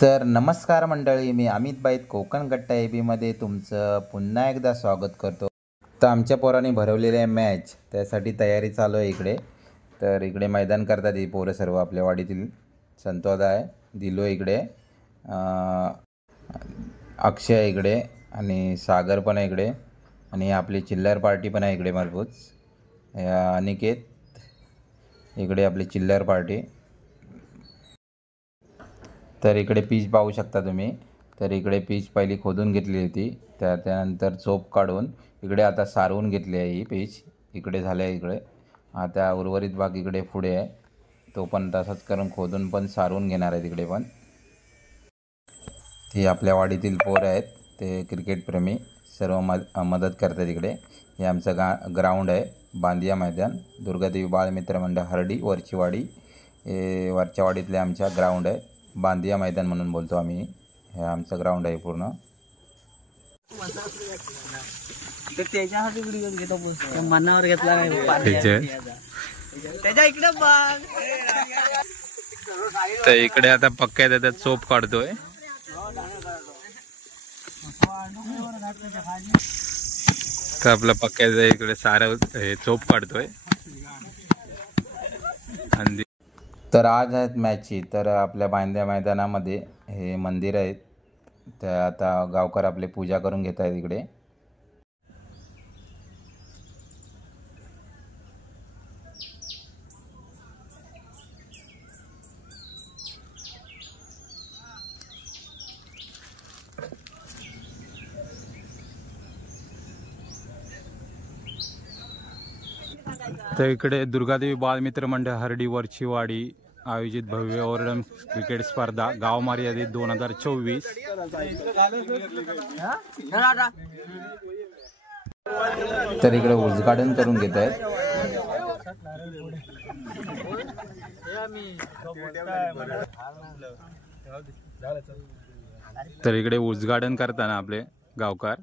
तर नमस्कार मंडळी, मी अमित बाईत कोकण गट्टा एबीमध्ये तुमचं पुन्हा एकदा स्वागत करतो। तर आमच्या पोरांनी भरवलेले मॅच त्यासाठी तयारी चालू आहे इकडे। तर इकडे मैदान करतात ही पोरं सर्व आपल्या वाडीतील। संतोदा आहे, दिलो इकडे, अक्षय इकडे आणि सागर पण आहे इकडे आणि आपली चिल्लर पार्टी पण आहे इकडे मजबूत। अनिकेत इकडे आपली चिल्लर पार्टी। तर इकडे पीच पाहू शकता तुम्ही। तर इकडे पीच पहिली खोदून घेतली होती, त्यानंतर चोप काढून इकडे आता सारवून घेतली आहे ही पीच। इकडे झाले आहे इकडे, आता उर्वरित भाग इकडे पुढे आहे, तो पण तसाच करून खोदून पण सारवून घेणार आहे तिकडे पण। ती आपल्या वाडीतील पोरं आहेत, ते क्रिकेट प्रेमी सर्व मदत करतात इकडे। हे आमचं ग्राउंड आहे, बांदिया मैदान, दुर्गादेवी बालमित्र मंडळ हरडी वरची वाडी, हे वरच्या वाडीतले आमच्या ग्राउंड आहे, बांदिया मैदान म्हणून बोलतो आम्ही। हे आमचं ग्राउंड आहे पूर्ण। तर त्याच्यासाठी व्हिडिओ घेतो, मनावर घेतला त्याच्या इकडे बघ। तर इकडे आता पक्क्या त्याच्यात चोप काढतोय। तर आपला पक्क्याचा इकडे सारं चोप काढतोय। तर आज आहेत मॅचची। तर आपल्या बांदिया मैदानामध्ये हे मंदिर आहेत, तर आता गावकर आपले पूजा करून घेत आहेत इकडे। तर इकडे दुर्गादेवी बालमित्र मंडळ हरडी वरची वाडी आयोजित भव्य ओरडम क्रिकेट स्पर्धा गाव मर्यादित 2024। तर इकडे उद्घाटन करून घेत आहेत। तर इकडे उद्घाटन करताना आपले गावकार।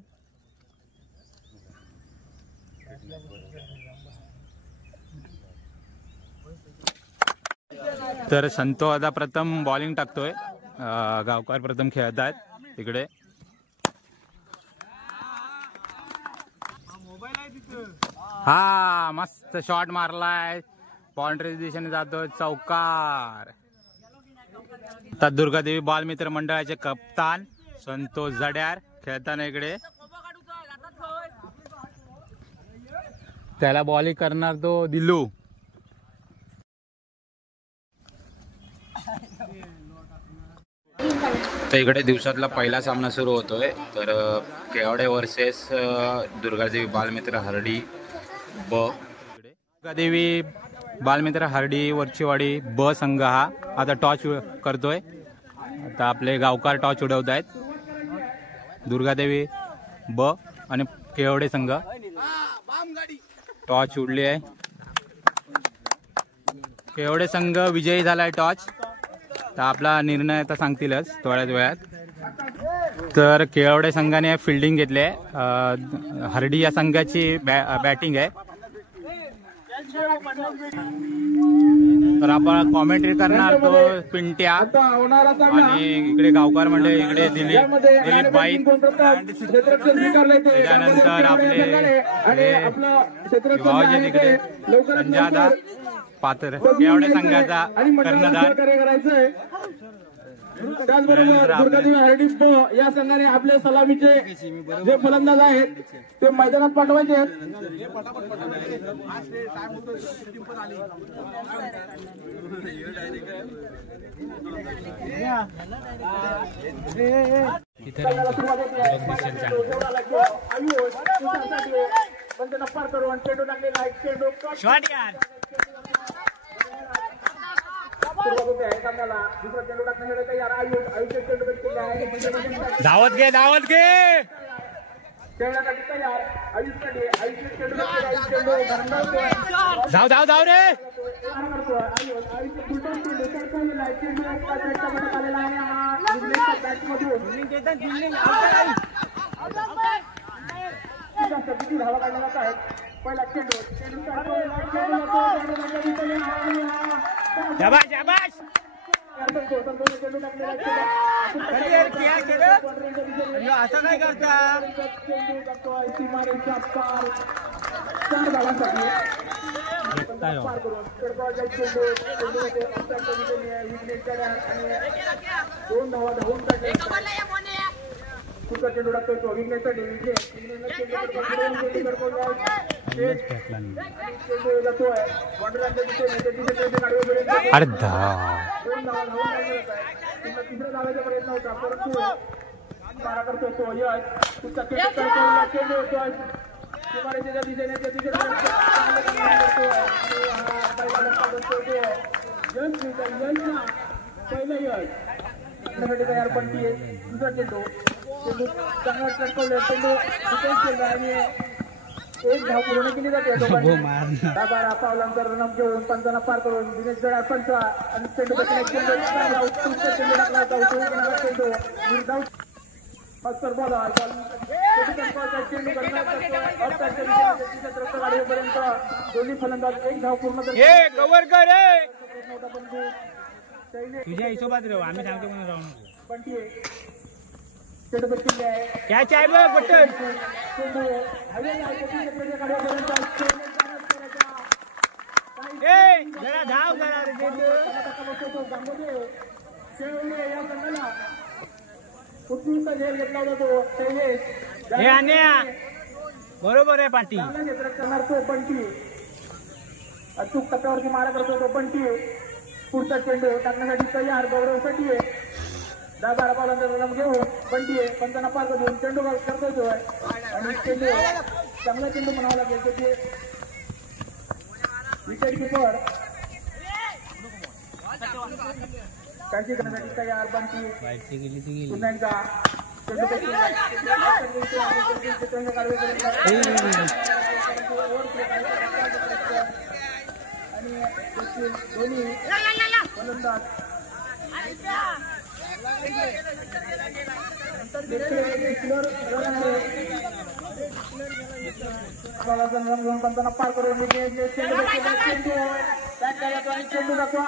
तर संतोदा प्रथम बॉलिंग टाकतोय, गावकार प्रथम खेळत आहेत इकडे। हा मस्त शॉट मारलाय, बाउंड्री दिशेने जातोय, चौकार। तर दुर्गादेवी बालमित्र मंडळाचे कप्तान संतोष जड्यार खेळताना इकडे, त्याला बॉलिंग करणार तो दिल्लू। तर इकडे दिवसातला पहिला सामना सुरू होतोय। तर केवडे वर्सेस दुर्गादेवी बालमित्र हरडी ब। दुर्गादेवी बालमित्र हरडी वरचीवाडी ब संघ हा आता टॉच करतोय। आता आपले गावकार टॉच उडवत आहेत, दुर्गादेवी ब आणि केवडे संघ। टॉच उडली आहे, केवडे संघ विजयी झालाय टॉच। तर आपला निर्णय आता सांगतीलच थोड्याच वेळात। तर केवडे संघाने फिल्डिंग घेतली आहे, हरडी या संघाची बॅटिंग आहे। तर आपण कॉमेंट्री करणार तो पिंट्या आणि इकडे गावकार म्हणजे इकडे दिलीप बाई। त्यानंतर आपले तिकडे संजादा पात्र केवढे संघाचा कर्णधार। त्याचबरोबर दुर्गादेवी हरडी ब या संघाने आपले सलामीचे जे फलंदाज आहेत ते मैदानात पाठवायचे आहेत। धावत घे धावत घे, धाव धाव धाव रे। शाबाश शाबाश। असं काय करता दोन धावा धावून कुठला चेंडू टाकतोय तो विघ्नेसाठी चेंडू जातोय बॉर्डरच्या दिशेने अर्धा दोन धावा धावून तिसऱ्या धावायचा प्रयत्न होता परंतु मारा करतोय तो यश कुठचा चेंडू येतोय सीमारेषेच्या दिशेने पहिलं यश तयार पण ती दुसरा चेंडू चेंडू चांगला टटकवलं चेंडू डिफेन्स केला आणि एक धाव पूर्ण केली जाते बारा पावलांचा रनअप घेऊन पंचांना पार करून दिनेश गडार पंच आणि चेंडू चांगला उत्कृष्ट चेंडू टाकला होता चेंडू निर्धाव अस्तर बॉलर चेंडू गाडीपर्यंत दोन्ही फलंदाज एक धाव पूर्ण कव्हर कर तुझ्या हिशोबात राहू आम्ही सांगतो म्हणून राहू नको पण चेंडू बसलेली आहे कॅच आहे बघ बटन जरा धाव जरा या संघाला उत्कृष्ट झेल घेतला होता तो शैलेश हे आणण्या बरोबर आहे पाटी क्षेत्रात करणार तो बंटी अचूक टप्प्यावरती मारा करतो तो बंटी पुढचा चेंडू टाकण्यासाठी तयार गौरवसाठी 10-12 बॉलांचा रन घेऊन बंटी पंचांना पार करून चेंडू करतोय तो आणि चेंडू चांगला चेंडू म्हणावा लागेल त्याचे विकेट किपर काळजी करण्यासाठी तयार बंटी पुन्हा एकदा चेंडू आणि दोन्ही फलंदाज पंचांना पार करून चेंडू जातो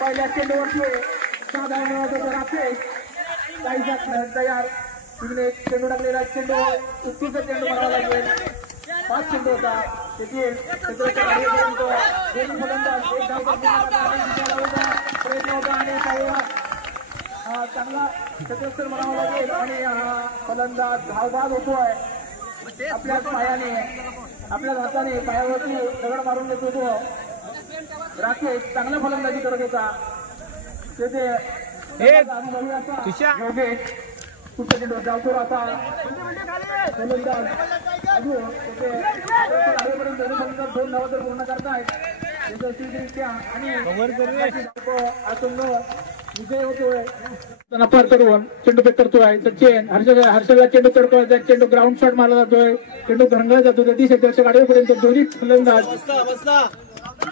पहिल्या चेंडूवरती 6 धावा मिळवतो राकेश काही तयार तिने चेंडू टाकलेला चेंडू उत्कृष्ट चेंडू मारावा लागेल 5 चेंडू होता त्याची फलंदाज एक धाव प्रयत्न होता आणि चांगला चतुष्कर म्हणावा लागेल आणि हा फलंदाज धावबाद होतोय आपल्याच पायाने आपल्याच हाताने पायावरती दगड मारून देतो तो राकेश चांगला फलंदाजी करत होता तेथे योगेश कुठचा चेंडू धावतो आता फलंदाज दोन धावा तर पूर्ण करतायत आणि विजय होतोय पार करून चेंडू पेक करतोय सचिन हर्षला चेंडू तडकवायचा चेंडू ग्राउंड शॉट मारला जातोय चेंडू घरंगळला जातो 30 सेकंडच्या गाडीपर्यंत दोन्ही फलंदाज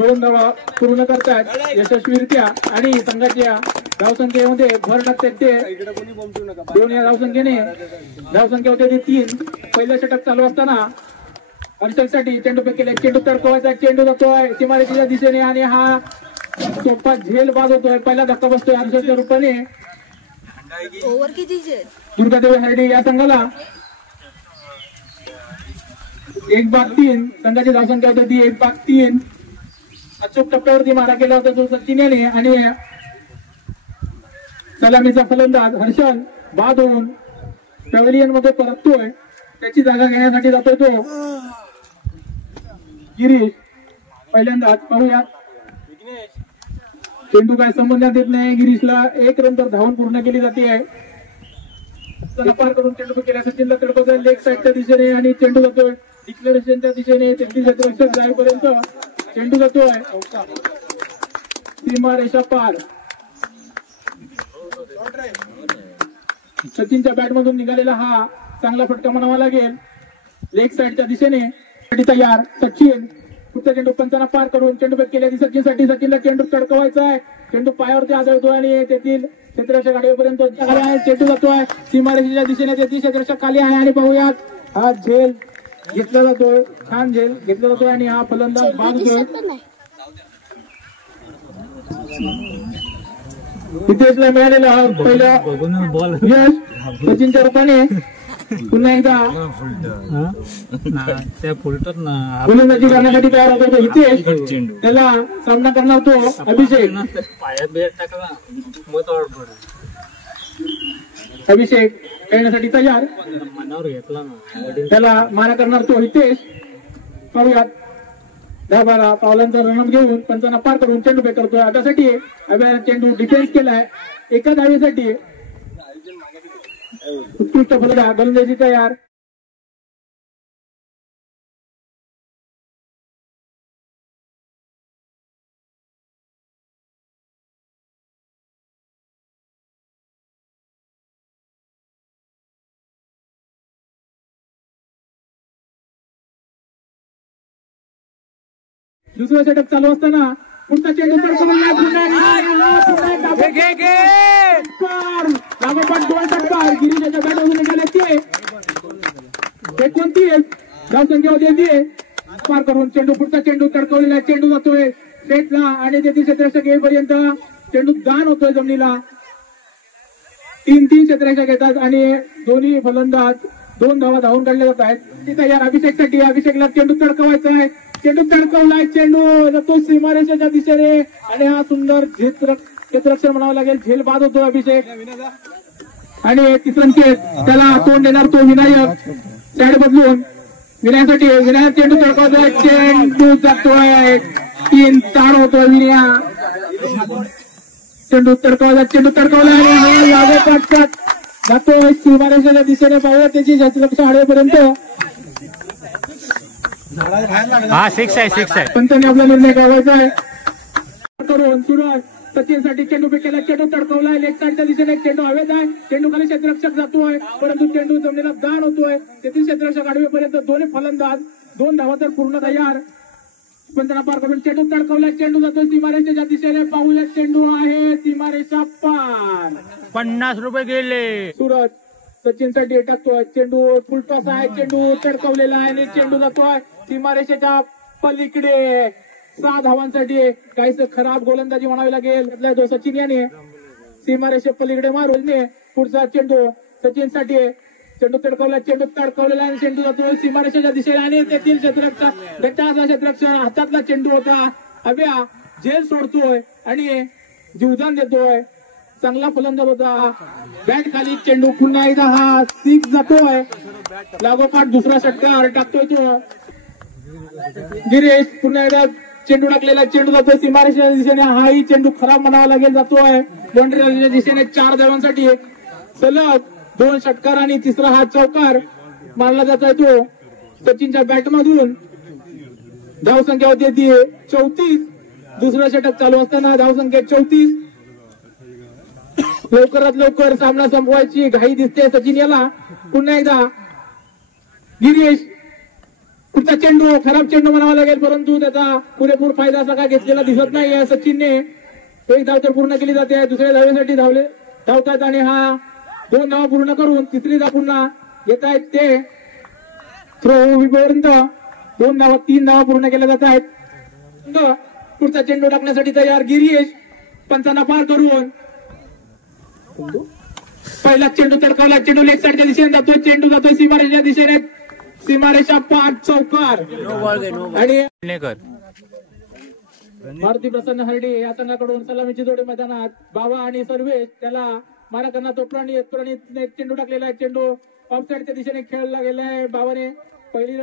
2 धावा पूर्ण करतात यशस्वीरित्या आणि संघाच्या धावसंख्येमध्ये भर टाकतात ते 2 या धावसंख्येने धावसंख्या होते 3 पहिलं षटक चालू असताना हर्षलसाठी चेंडू पेक केला चेंडू तडकवायचा चेंडू जातोय सीमारेषेच्या दिशेने आणि हा सोपा झेल बाद होतोय पहिला धक्का बसतोय हर्षलच्या रूपाने ओव्हर किती दुर्गादेवी हरडी या संघाला 1/3 संघाची धावसंख्या होती ती 1/3 अचूक टप्प्यावरती मारा केला होता तो सचिन याने आणि सलामीचा फलंदाज हर्षल बाद होऊन पॅव्हलियन मध्ये परततोय त्याची जागा घेण्यासाठी जातोय तो गिरीश पहिल्यांदाच पाहूया चेंडू काय संबंधात येत नाही गिरीशला 1 रन तर धावून पूर्ण केली जाते पार करून चेंडू केला सचिनला तडकवतोय लेग साईडच्या दिशेने आणि चेंडू जातोय डिक्लेरेशनच्या दिशेने 33 जाईपर्यंत चेंडू जातोय सीमा रेषा पार सचिनच्या बॅट मधून निघालेला हा चांगला फटका म्हणावा लागेल लेग साईडच्या दिशेने तयार सचिन पुढचा चेंडू पंचांना पार करून चेंडू बॅक केल्या सचिनसाठी सचिनला चेंडू तडकवायचा आहे चेंडू पायावरती आदळतोय आणि तेथील क्षेत्राच्या गाडीपर्यंत चेंडू जातोय सीमारेषेच्या दिशेने तेथील क्षेत्राच्या खाली आहे आणि पाहूयात हा झेल घेतला जातोय छान झेल घेतला जातोय आणि हा फलंदाज बाद होतोय हितेशला मिळालेला हा पहिला यश सचिनच्या रूपाने पुन्हा एकदा गोलंदाजी करण्यासाठी तयार होतो हितेश. त्याला सामना करणार तो अभिषेक. अभिषेक खेळण्यासाठी तयार. त्याला मारा करणार तो हितेश. पाहूयात 10-12 पावलांचा रनअप घेऊन पंचांना पार करून चेंडू बॅक करतोय. आतासाठी अभ्यास चेंडू डिफेन्स केलाय एका धावेसाठी. उत्कृष्ट फलंदाज गोलंदाजी तयार. दुसरा षटक चालू असताना पुढचा चेंडू लागोपाठ 2 षटकार गिरीशाच्या बॅटमधून निघाले ते कोणती धावसंख्या होती पार करून चेंडू पुढचा चेंडू तडकवलेला चेंडू जातोय सेटला आणि तेथील क्षेत्ररक्षक येईपर्यंत चेंडू दान होतोय जमिनीला. 3-3 क्षेत्ररक्षक येतात आणि दोन्ही फलंदाज 2 धावा धावून काढल्या जात आहेत. ती तयार अभिषेकसाठी. अभिषेकला चेंडू तडकवायचा आहे. चेंडू तडकवलाय. चेंडू जातो सीमारेषेच्या दिशेने आणि हा सुंदर क्षेत्ररक्षण म्हणावं लागेल. झेल बाद होतो अभिषेक. आणि तिसरं त्याला तोंड देणार तो विनायक. साईड बदलून विनायकसाठी. विनायक चेंडू तडकवतोय. चेंडू जातोय 3-4 होतोय. विनया चेंडू तडकवला. चेंडू तडकवला जातोय सीमारेषेच्या दिशेने. पाहूया त्याची क्षेत्ररक्षण हळेपर्यंत. हा 6 आहे. पंचांनी आपला निर्णय करायचा आहे. करून सुरुवात सचिनसाठी चेंडू फेकेला. चेंडू तडकवलाय लेग साईडच्या दिशेने. चेंडू हवेत आहे. चेंडू खाली क्षेत्ररक्षक जातोय परंतु चेंडू जमिनीला दान होतोय. तेथील क्षेत्ररक्षक आडवेपर्यंत दोन्ही फलंदाज 2 धावा तर पूर्ण तयार. पंचांना पार करून चेंडू तडकवलाय. चेंडू जातोय सीमारेषेच्या दिशेने. पाहूया चेंडू आहे सीमारेषा पार. 50 रुपये गेले. सुरत सचिनसाठी टाकतोय. चेंडू फुलटॉस आहे. चेंडू तडकवलेला आहे आणि चेंडू जातोय सीमारेषेच्या पलीकडे. 6 धावांसाठी. काहीच खराब गोलंदाजी म्हणावी लागेल तो सचिन याने. सीमारेषे पलीकडे मारून पुढचा चेंडू सचिनसाठी. चेंडू तडकवला. चेंडू तडकवलेला आणि चेंडू जातोय सीमारेषेच्या दिशेने आणि तेथील क्षेत्ररक्षक गटाचा क्षेत्ररक्षक हातातला चेंडू होता. अभ्या झेल सोडतोय आणि जीवदान देतोय. चांगला फलंदाज होता. बॅट खाली. चेंडू पुन्हा एकदा हा 6 जातोय. लागोपाठ दुसरा षटकार टाकतोय तो गिरीश. पुन्हा एकदा चेंडू टाकलेला. चेंडू जातोय सीमारेषेच्या दिशेने. हाही चेंडू खराब म्हणावा लागेल जातोय बाउंड्रीच्या दिशेने. 4 धावांसाठी सलग 2 षटकार आणि तिसरा हा चौकार मारला जातोय तो सचिनच्या बॅटमधून. धावसंख्या होती ती 34. दुसरं षटक चालू असताना धावसंख्या 34. लवकरात लवकर सामना संपवायची घाई दिसते सचिन याला. पुन्हा एकदा गिरीश. पुढचा चेंडू खराब चेंडू म्हणावा लागेल परंतु त्याचा पुरेपूर फायदा असा काय घेतलेला दिसत नाही सचिनने. 1 धाव तर पूर्ण केली जाते. दुसऱ्या धावेसाठी धावतात आणि हा 2 धावा पूर्ण करून तिसरी धाव पुन्हा घेत आहेत ते थ्रो होईपर्यंत 2 धावा 3 धावा पूर्ण केल्या जात आहेत. पुढचा चेंडू टाकण्यासाठी तयार गिरीश. पंचांना पार करून पहिला चेंडू तडकावला. चेंडू लेग साईडच्या दिशेने जातोय. चेंडू जातोय सीमारेषेच्या दिशेने. सीमारेषा पार चौकार. आणि भारती प्रसन्न हरडी या संघाकडून सलामीची जोडी मैदानात. बाबा आणि सर्वेश. त्याला मारा करणार तो प्रणितने चेंडू टाकलेला आहे. चेंडू ऑफसाईडच्या दिशेने खेळला गेलाय. बाबाने पहिली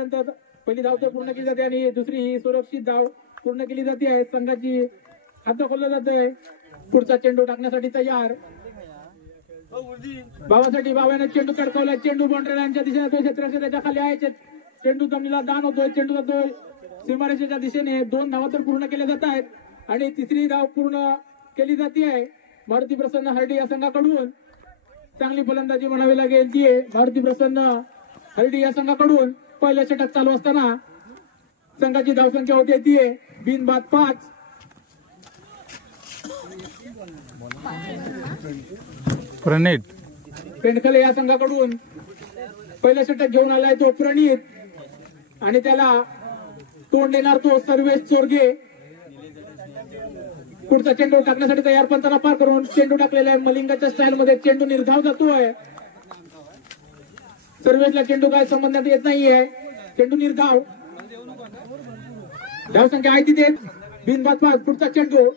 धाव तर पूर्ण केली जाते आणि दुसरी ही सुरक्षित धाव पूर्ण केली जाते. संघाची हात खोललं जाते. पुढचा चेंडू टाकण्यासाठी तयार बाबासाठी. बाबाने चेंडू तडकवलाय. चेंडू बाउंड्री लाईनच्या दिशेने तो क्षेत्ररक्षक त्याच्या खाली आहे. चेंडू जमिनीला दान होतोय. चेंडू जातोय सीमारेषेच्या दिशेने. 2 धावा तर पूर्ण केल्या जात आहेत आणि तिसरी धाव पूर्ण केली जाते आहे मारुती प्रसन्न हरडी या संघाकडून. चांगली फलंदाजी म्हणावी लागेल ती मारुती प्रसन्न हरडी या संघाकडून. पहिलं षटक चालू असताना संघाची धावसंख्या होती ती बिनबाद 5. प्रणित पेंडखले या संघाकडून पहिलं षटक घेऊन आलाय तो प्रणित आणि त्याला तोंड देणार तो सर्वेश चोरगे. पुढचा चेंडू टाकण्यासाठी तयार, पंचांना पार करून चेंडू टाकलेला आहे मलिंगाच्या स्टाईल मध्ये. चेंडू निर्धाव जातोय. सर्वेशला चेंडू काय संबंधात येत नाहीये. चेंडू निर्धाव. धावसंख्या आहे तिथे बिनबाद 5. पुढचा चेंडू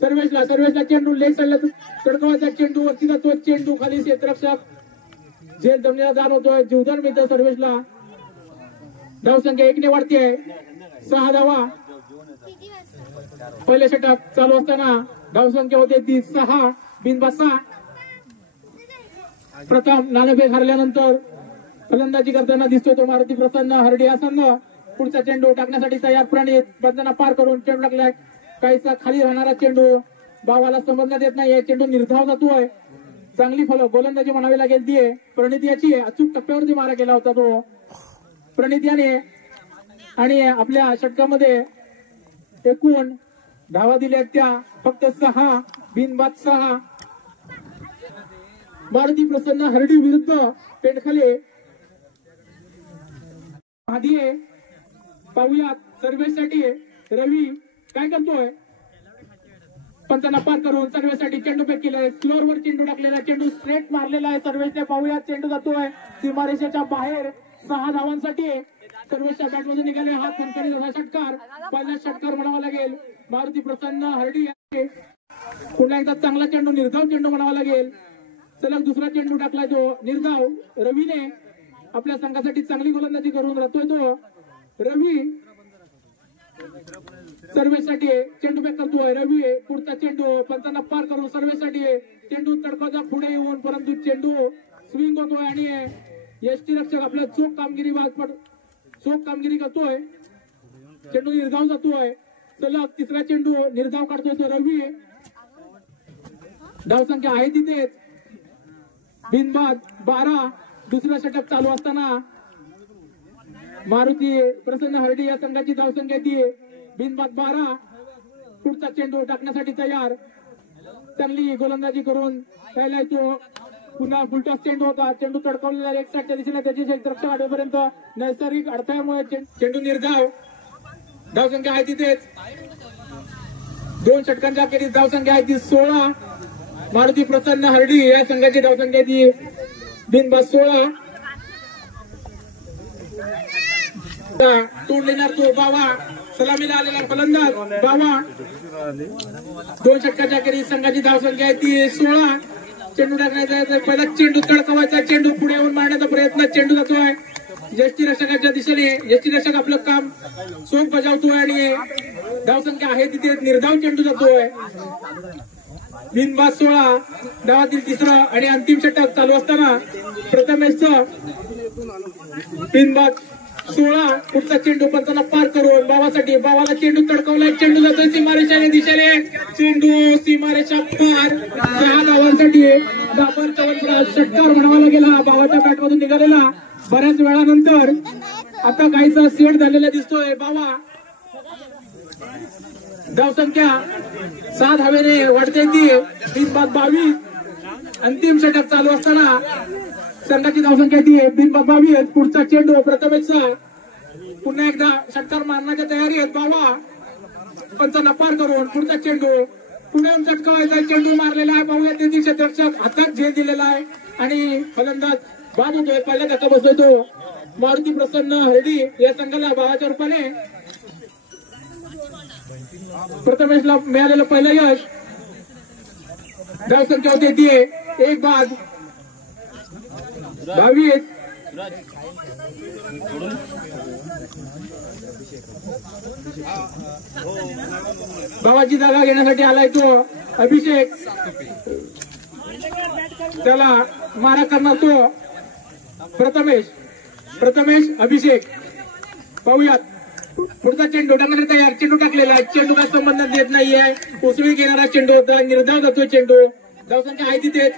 सर्वेशला चेंडू लेग साईडला तडकवायचा. चेंडू वरती जातो. चेंडू खाली क्षेत्ररक्षक झेल जमलेला दान होतोय. जीवदान मिळतं सर्वेशला. धावसंख्या 1 ने वाढते. 6 धावा. पहिले षटक चालू असताना धावसंख्या होते ती 6. बिनबाद 6. प्रथम नाणेफेक हरल्यानंतर फलंदाजी करताना दिसतोय तो मारुती प्रसन्न हरडी हा संघ. पुढचा चेंडू टाकण्यासाठी तयार. प्रणित पंचांना पार करून चेंडू टाकलाय. काहीसा खाली राहणारा चेंडू बावाला संबंधात येत नाहीये. चेंडू निर्धाव जातोय. चांगली गोलंदाजी म्हणावी लागेल ती. प्रणित याची अचूक टप्प्यावरती मारा केला होता तो प्रणित याने. आणि आपल्या षटकामध्ये एकूण धावा दिल्या त्या फक्त 6. बिनबाद 6. मारुती प्रसन्न हरडी विरुद्ध पेंडखाले. आधी पाहूयात सर्वेसाठी रवी काय करतोय. पंचांना पार करून सर्वेसाठी चेंडू फेक केलाय. फ्लोअरवर चेंडू टाकलेला. चेंडू स्ट्रेट मारलेला आहे सर्वेशने. पाहूयात चेंडू जातोय सीमारेषेच्या बाहेर. 6 धावांसाठी सर्वेशच्या बॅटमधून निघाले. हा खणखणीत असा षटकार. पहिला षटकार म्हणावा लागेल मारुती प्रसन्न हरडी. पुन्हा एकदा चांगला चेंडू निर्धाव चेंडू म्हणावा लागेल. सलग दुसरा चेंडू टाकलाय तो निर्धाव. रवीने आपल्या संघासाठी चांगली गोलंदाजी करून राहतोय तो रवी. सर्वेसाठी चेंडू बॅक करतोय रवी. पुढचा चेंडू पंचांना पार करून सर्वेसाठी चेंडू तडकाचा पुढे येऊन परंतु चेंडू स्विंग होतोय आणि यष्टीरक्षक आपल्या चोख कामगिरी करतोय. चेंडू निर्धाव जातोय. सलग तिसरा चेंडू निर्धाव काढतोय तो रवी. धावसंख्या आहे तिथेच बिनबाद 12. दुसरा षटक चालू असताना मारुती प्रसन्न हरडी या संघाची धावसंख्या ती बिनबाद 12. पुढचा चेंडू टाकण्यासाठी तयार. चांगली गोलंदाजी करून पहिला तो पुन्हा फुलटॉस चेंडू होता. चेंडू तडकवलेला एक साईडच्या दिशेने त्याची क्षेत्ररक्षक आडेपर्यंत नैसर्गिक अडथळ्यामुळे चेंडू निर्धाव. धावसंख्या आहे तिथेच 2 षटकांच्या अखेरीस धावसंख्या आहे ती 16. मारुती प्रसन्न हरडी या संघाची धावसंख्या ती बिनबाद 16. तोड लेणार तो बावा. सलामीला आलेला फलंदाज बावा. 2 षटकाच्या अखेरीस संघाची धावसंख्या आहे ती 16. चेंडू टाकण्याचा पहिला चेंडू तडकवायचा. चेंडू पुढे येऊन मारण्याचा प्रयत्न. चेंडू जातोय यष्टीरक्षकाच्या दिशेने. यष्टीरक्षक आपलं काम चोख बजावतोय आणि धावसंख्या आहे तिथे निर्धाव चेंडू जातोय. बिनबाद 16. डावातील तिसरं आणि अंतिम षटक चालू असताना प्रथमेशचं बिनबाद 16. पुढचा चेंडू पंचांना पार करून बावासाठी. बावाला चेंडू तडकवलाय. चेंडू जातोय सीमारेषाच्या दिशेने. चेंडू सीमारेषा पार. 6 धावांसाठी दाबर चवनचा षटकार म्हणावा गेला बावाच्या बॅटमधून निघालेला. बऱ्याच वेळानंतर आता काहीसा सेट झालेला दिसतोय बावा. धावसंख्या 6 धावेने वाढते ती बिनबाद 22. अंतिम षटक चालू असताना संघाची धावसंख्या ती बिनबाद 22. पुढचा चेंडू प्रथमेशचा. पुन्हा एकदा षटकार मारण्याच्या तयारी आहेत बावा. पंचांना पार करून पुढचा चेंडू पुढे चटकावायचा. चेंडू मारलेला आहे. पाहूया त्याची क्षेत्ररक्षक हातात झेल दिलेला आहे आणि फलंदाज बाद होतोय. पहिला धक्का बसतोय तो मारुती प्रसन्न हरडी या संघाला भावाच्या रूपाने. प्रथमेशला मिळालेलं पहिलं यश. धावसंख्या होते ती 1 बाद 22. भावाची जागा घेण्यासाठी आलाय तो अभिषेक. त्याला मारा करणार तो प्रथमेश अभिषेक. पाहूयात पुढचा चेंडू टाकण्यासाठी तयार. चेंडू टाकलेला आहे. चेंडू काय संबंध देत नाहीये. उसळी घेणारा चेंडू होता. निर्धाव जातोय चेंडू. धावसंख्या आहे तिथे.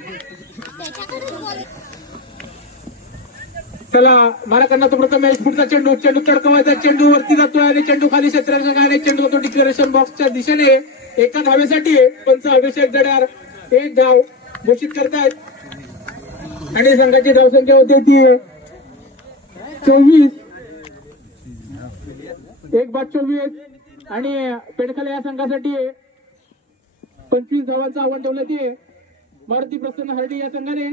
त्याला मारा करणार तो प्रथमेश. पुढचा चेंडू तडकवायचा. चेंडू वरती जातोय आणि चेंडू खाली क्षेत्ररक्षकाने चेंडू जातो डिक्लेरेशन बॉक्सच्या दिशेने. एका धावेसाठी पंच अभिषेक जड्यार 1 धाव घोषित करतायत आणि संघाची धावसंख्या होते ती 24. 1 बाद 24 आणि पेडखाले या संघासाठी 25 धावांचं आव्हान ठेवलं ते मारुती प्रसन्न हरडी या संघाने.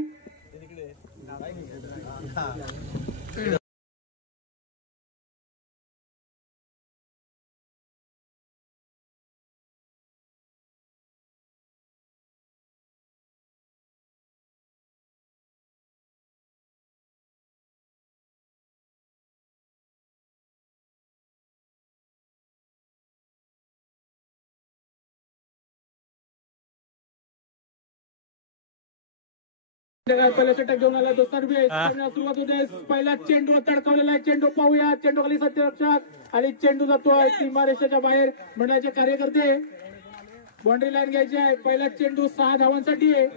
पहिल्या षटक घेऊन आला तो सर्व्हिस सुरुवात होते. पहिला चेंडू तडकावलेला आहे. चेंडू पाहूया. चेंडू खाली सत्यरक्षक आणि चेंडू जातोय सीमारेषेच्या बाहेर. मंडळाचे कार्यकर्ते बाउंड्री लाईन घ्यायची आहे. पहिला चेंडू 6 धावांसाठी आहे.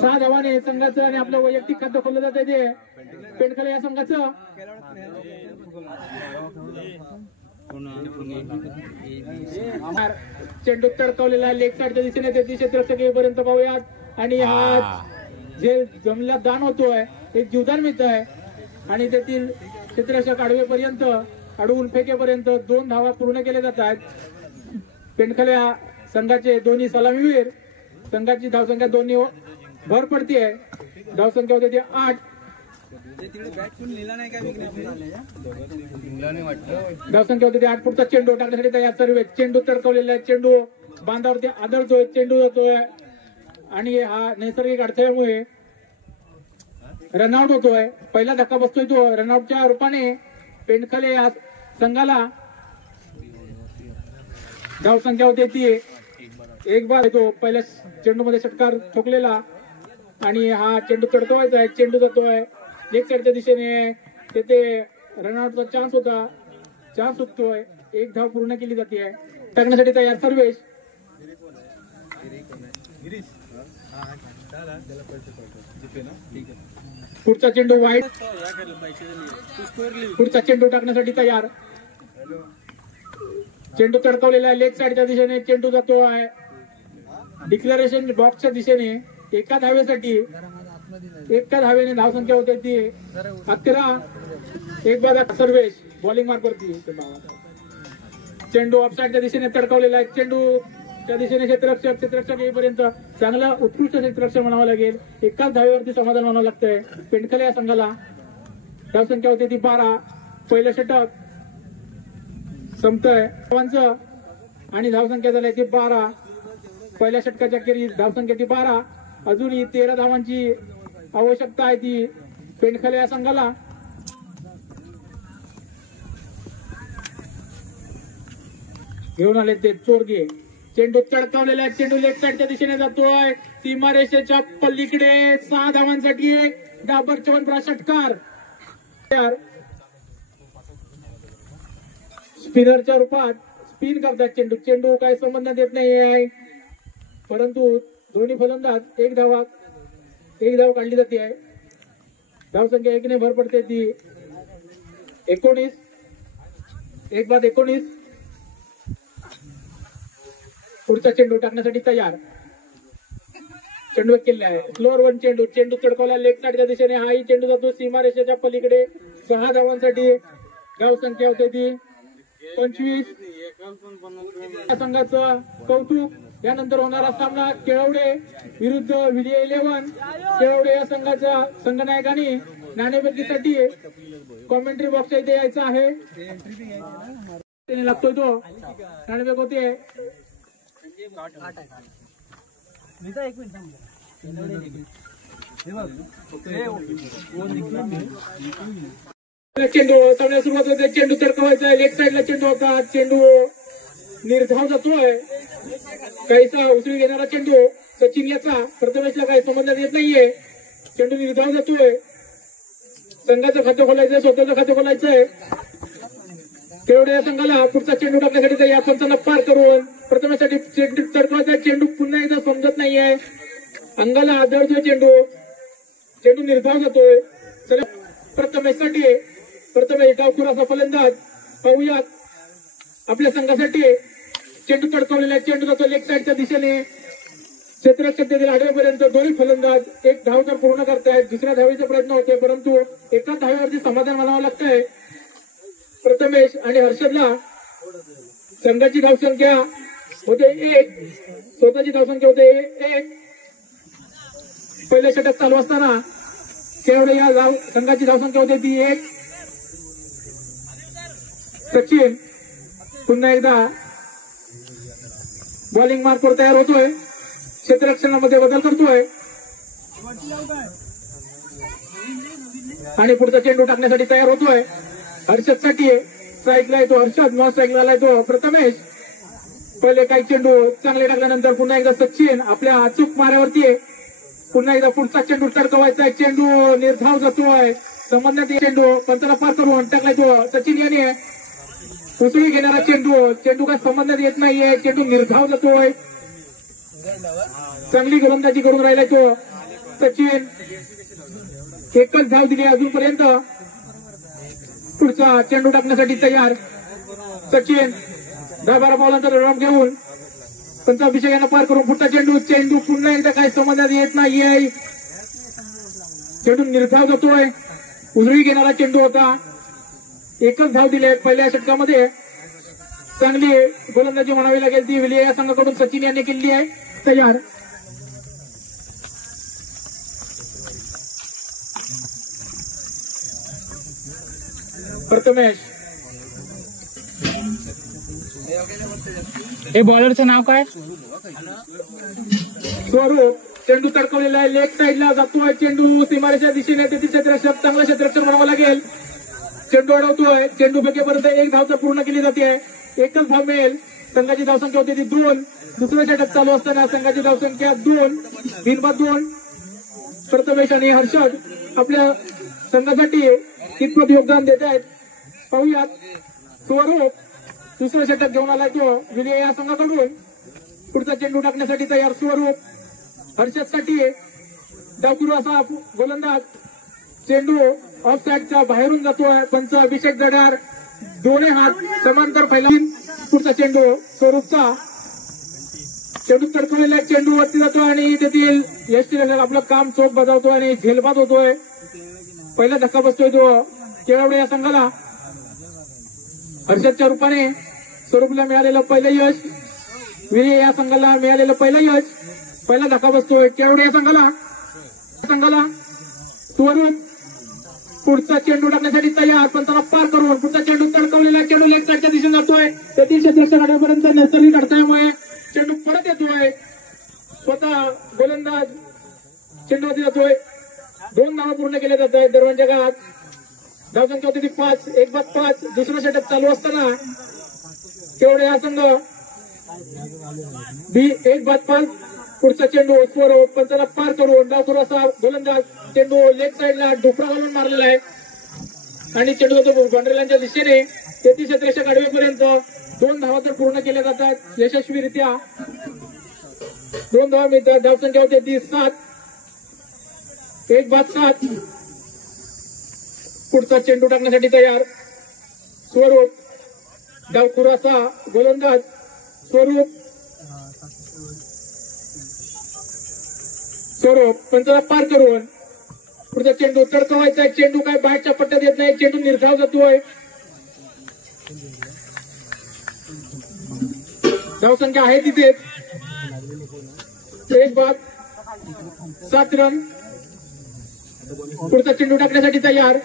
6 धावाने संघाचं आणि आपलं वैयक्तिक खातं खोललं जात आहे ते पेंडखले या संघाचं. चेंडू तडकावलेला लेग साईडच्या दिशेने ते क्षेत्ररक्षक येईपर्यंत पाहूयात. आणि हा जे जमला दान होतोय एक जीवदान मिळत आहे आणि तेथील क्षेत्ररक्षक आडवेपर्यंत अडवून फेकेपर्यंत 2 धावा पूर्ण केल्या जातात. पेंडखल्या संघाचे दोन्ही सलामीवीर. संघाची धावसंख्या दोन्ही भर पडते. धावसंख्या होते 8. धावसंख्या होते 8. पुढचा चेंडू टाकण्यासाठी तयार सर्व. चेंडू तडकवलेला आहे. चेंडू बांधावरती आदळतोय. चेंडू जातोय आणि हा नैसर्गिक अडथळ्यामुळे रनआउट होतोय. पहिला धक्का बसतोय तो रनआउटच्या रूपाने पेंडखले या संघाला. धावसंख्या होते ती 1 बाद. तो पहिल्या चेंडू मध्ये षटकार ठोकलेला आणि हा चेंडू तडकवायचा आहे. चेंडू जातोय लेग साईडच्या दिशेने. तेथे रनआउटचा चान्स होता. चान्स सुटतोय. 1 धाव पूर्ण केली जाते. टाकण्यासाठी तयार सर्वेश. पुढचा चेंडू वाईट. पुढचा चेंडू टाकण्यासाठी तयार. चेंडू तडकवलेला आहे लेग साईडच्या दिशेने. चेंडू जातो आहे डिक्लेरेशन बॉक्सच्या दिशेने. एका धावेसाठी 1 धावेने धावसंख्या होते ती 11. 1 बाद सर्वेश बॉलिंग मार्कवरती. चेंडू ऑफसाईडच्या दिशेने तडकवलेला आहे. चेंडू त्या दिशेने क्षेत्ररक्षक येईपर्यंत चांगला उत्कृष्ट क्षेत्ररक्षक म्हणावं लागेल. 1 धावेवरती समाधान म्हणावं लागतंय पेंडखले या संघाला. धावसंख्या होते ती 12. पहिलं षटक संपतंय आणि धावसंख्या झाली ती 12. पहिल्या षटकाच्या अखेरीस धावसंख्या ती 12. अजूनही 13 धावांची आवश्यकता आहे ती पेंडखले या संघाला. घेऊन आले ते चोरगे. चेंडू तडकावलेला आहे. चेंडू लेग साईडच्या दिशेने जातोय सीमारेषेच्या पलीकडे. 6 धावांसाठी डाबर चवनप्राश षटकार. स्पिनरच्या रूपात स्पिन करतात चेंडू. चेंडू काही संबंध देत नाही आहे परंतु दोन्ही फलंदाज 1 धाव काढली जाते आहे. धावसंख्या 1 ने भर पडते ती 19. 1 बाद 19. पुढचा चेंडू टाकण्यासाठी तयार. चेंडू केला आहे. स्लोअर 1 चेंडू. चेंडू तडकवला लेग साईडच्या दिशेने. हाही चेंडू जातो सीमारेषेच्या पलीकडे. 6 धावांसाठी धावसंख्या होते ती 25. संघाचं कौतुक. यानंतर होणारा सामना केळवडे विरुद्ध विजय 11. केळवडे या संघाच्या संघनायकांनी नाणेफेकीसाठी कॉमेंट्री बॉक्सच्या इथे यायचं आहे. लागतोय तो नाणेफेक होते. चेंडू सामन्याला सुरुवात होते. चेंडू तडकवायचा लेग साईडला चेंडू होता. चेंडू निर्धाव जातोय. काहीसा उसळी घेणारा चेंडू सचिन याचा प्रथमेशला काही संबंध येत नाहीये. चेंडू निर्धाव जातोय. संघाचं खातं खोलायचंय. स्वतःचं खातं खोलायचंय केवढ्या या संघाला. पुढचा चेंडू टाकण्यासाठी या पंचांना पार करून प्रथमेशसाठी चेंडू तडकवायचा. चेंडू पुन्हा एकदा समजत नाहीये. अंगाला आदळतोय चेंडू. चेंडू निर्धाव जातोय. प्रथमेशसाठी प्रथमेश डावखुर असा फलंदाज. पाहूयात आपल्या संघासाठी चेंडू तडकवलेला. चेंडू जातो लेग साईडच्या दिशेने. क्षेत्ररक्षक आडवेपर्यंत दोन्ही फलंदाज 1 धाव तर पूर्ण करतायत. दुसऱ्या धावेचा प्रयत्न होते परंतु 1 धावेवरती समाधान मानावं लागतंय प्रथमेश आणि हर्षदला. संघाची धावसंख्या होते 1. स्वतःची धावसंख्या होते 1. पहिले षटक चालू असताना केवढे या संघाची धावसंख्या होते ती 1. सचिन पुन्हा एकदा बॉलिंग मार्कवर तयार होतोय. क्षेत्ररक्षणामध्ये बदल करतोय आणि पुढचा चेंडू टाकण्यासाठी तयार होतोय. हर्षदसाठी स्ट्राईकला येतो हर्षद, नॉन स्ट्राईकला येतो प्रथमेश. पहिले काही चेंडू चांगले टाकल्यानंतर पुन्हा एकदा सचिन आपल्या अचूक माऱ्यावरती आहे. पुन्हा एकदा पुढचा चेंडू तडकवायचा आहे. चेंडू निर्धाव जातोय. संबंधात चेंडू पंचाला पार करून टाकलाय तो सचिन याने. उसळी घेणारा चेंडू काय संबंधात येत नाहीये. चेंडू निर्धाव जातोय. चांगली गोलंदाजी करून राहिलाय तो सचिन. एकच धाव दिली अजूनपर्यंत. पुढचा चेंडू टाकण्यासाठी तयार सचिन. 10-12 बॉलांचा रन घेऊन पंचाभिषेक यांना पार करून पुढचा चेंडू पुन्हा एकदा काही संबंधात येत नाहीये. चेंडू निर्धाव जातोय. उजळी घेणारा चेंडू होता. एकच धाव दिली पहिल्या षटकामध्ये. चांगली गोलंदाजी म्हणावी लागेल ती विलिया या संघाकडून सचिन यांनी केली आहे. तयार प्रथमेश. हे बॉलरचं नाव काय? स्वरूप. चेंडू तडकवलेला आहे. लेग साईडला जातोय चेंडू सीमारेच्या दिशेने. तेथील क्षेत्ररक्षक चांगलं क्षेत्ररक्षण म्हणावं लागेल. चेंडू अडवतोय. चेंडू फेकेपर्यंत 1 धाव पूर्ण केली जाते. एकच धाव मिळेल. संघाची धावसंख्या होती ती 2. दुसरं षटक चालू असताना संघाची धावसंख्या 2. बिनबाद 2. प्रथमेश आणि हर्षद आपल्या संघासाठी कितपत योगदान देत आहेत पाहूयात. स्वरूप दुसरं षटक घेऊन आलाय तो विलिया या संघाकडून. पुढचा चेंडू टाकण्यासाठी तयार स्वरूप. हर्षदसाठी डावकुरू असा गोलंदाज. चेंडू ऑफ साईडच्या बाहेरून जातोय. पंच अभिषेक जडार दोन्ही हात समांतर फैला. पुढचा चेंडू स्वरूपचा. चेंडू तडकवलेला चेंडू वरती जातोय आणि तेथील यष्टीरक्षक आपलं काम चोख बजावतोय आणि झेलबाद होतोय. पहिला धक्का बसतोय तो केळवडे या संघाला. हर्षदच्या रूपाने स्वरूपला मिळालेलं पहिलं यश. विलिया या संघाला मिळालेलं पहिलं यश. पहिला धक्का बसतोय केळवडे या संघाला. स्वरूप पुढचा चेंडू टाकण्यासाठी तयार. पंचाला पार करून पुढचा चेंडू तडकवलेला चेंडू लेग साईडच्या दिशेने जातोय. तेथील क्षेत्ररक्षक आठवपर्यंत नैसर्गिक अडथळ्यामुळे चेंडू परत येतोय. स्वतः गोलंदाज चेंडूवरती जातोय. 2 धावा पूर्ण केल्या जात आहेत दरम्यान जगात. धावसंख्या होती ती 5. 1-5. दुसरं षटक चालू असताना केवढे हा संघ 1-5. पुढचा चेंडू स्वरूप पंचाला पार करून डावखुरू असा गोलंदाज. चेंडू लेग साईडला ढोपरा घालून मारलेला आहे आणि चेंडू जातो बाउंड्रीलाईनच्या दिशेने. तेथील क्षेत्ररक्षक आडवेपर्यंत 2 धावा तर पूर्ण केल्या जातात यशस्वीरित्या. 2 धावा मिळतात. धावसंख्या होते ती 7. 1-7. पुढचा चेंडू टाकण्यासाठी तयार स्वरूप. डावखुरू असा गोलंदाज स्वरूप पंचाला पार करून पुढचा चेंडू तडकवायचा. चेंडू काय बाहेरच्या पट्ट्यात येत नाही. चेंडू निर्धाव जातोय. धावसंख्या आहे तिथेच. 1-7 रन. पुढचा चेंडू टाकण्यासाठी तयार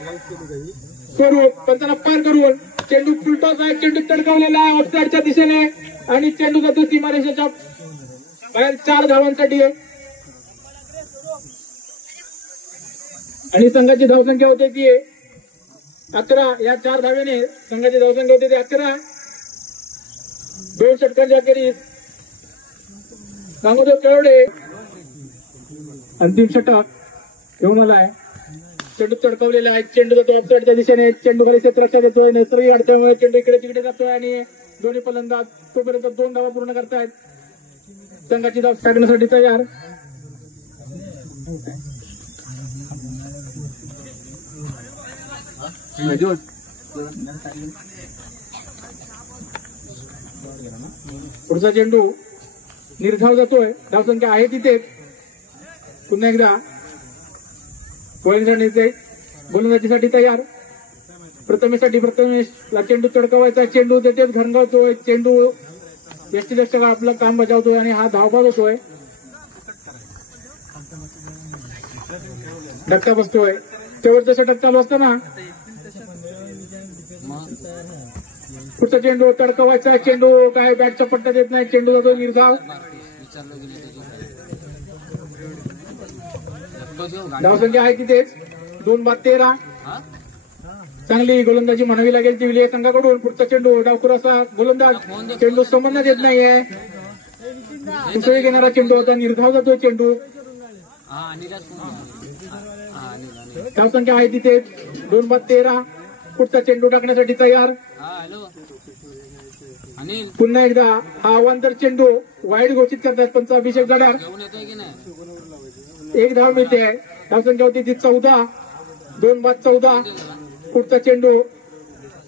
स्वरूप पंचाला पार करून चेंडू फुलटॉस आहे. चेंडू तडकवलेला आहे ऑफसाईडच्या दिशेने आणि चेंडू जातो सीमारेषेच्या बाहेर 4 धावांसाठी. आणि संघाची धावसंख्या होते ती 11. या 4 धावेने संघाची धावसंख्या होते ती 11. 2 षटकांच्या अखेरीस सांगतो केवढे अंतिम षटक घेऊन आलाय. चेंडू तडकवलेला आहे. चेंडू जातो ऑफसाईडच्या दिशेने. चेंडू खाली क्षेत्ररक्षक येतोय. नैसर्गिक अडथळ्यामुळे चेंडू इकडे तिकडे जातोय आणि दोन्ही फलंदाज तोपर्यंत 2 धावा पूर्ण करतायत. संघाची धाव टाकण्यासाठी तयार पुढचा चेंडू निर्धाव जातोय. धावसंख्या आहे तिथे. पुन्हा एकदा गोलंदाजीसाठी तयार. प्रथमेशला चेंडू तडकवायचा. चेंडू तेथेच घरंगळतोय. चेंडू यष्टीरक्षक आपलं काम बजावतोय आणि हा धावबाद होतोय. धक्का बसतोय. शेवटचा षटक चालू असताना पुढचा चेंडू तडकवायचा. चेंडू काय बॅटच्या पट्ट्यात येत नाही. चेंडू जातो निर्धाव. धावसंख्या आहे तिथेच 2-13. चांगली गोलंदाजी म्हणावी लागेल ती विजय संघाकडून. पुढचा चेंडू डावखुर असा गोलंदाज. चेंडू समजण्यात येत नाहीये. उसळी घेणारा चेंडू होता. निर्धाव जातोय चेंडू. धावसंख्या आहे तिथे 2-13. पुढचा चेंडू टाकण्यासाठी तयार. पुन्हा एकदा हा अवांतर चेंडू वाईड घोषित करतात पंच अभिषेक गडार. 1 धाव मिळते. धावसंख्या होती ती 14. 2-14. पुढचा चेंडू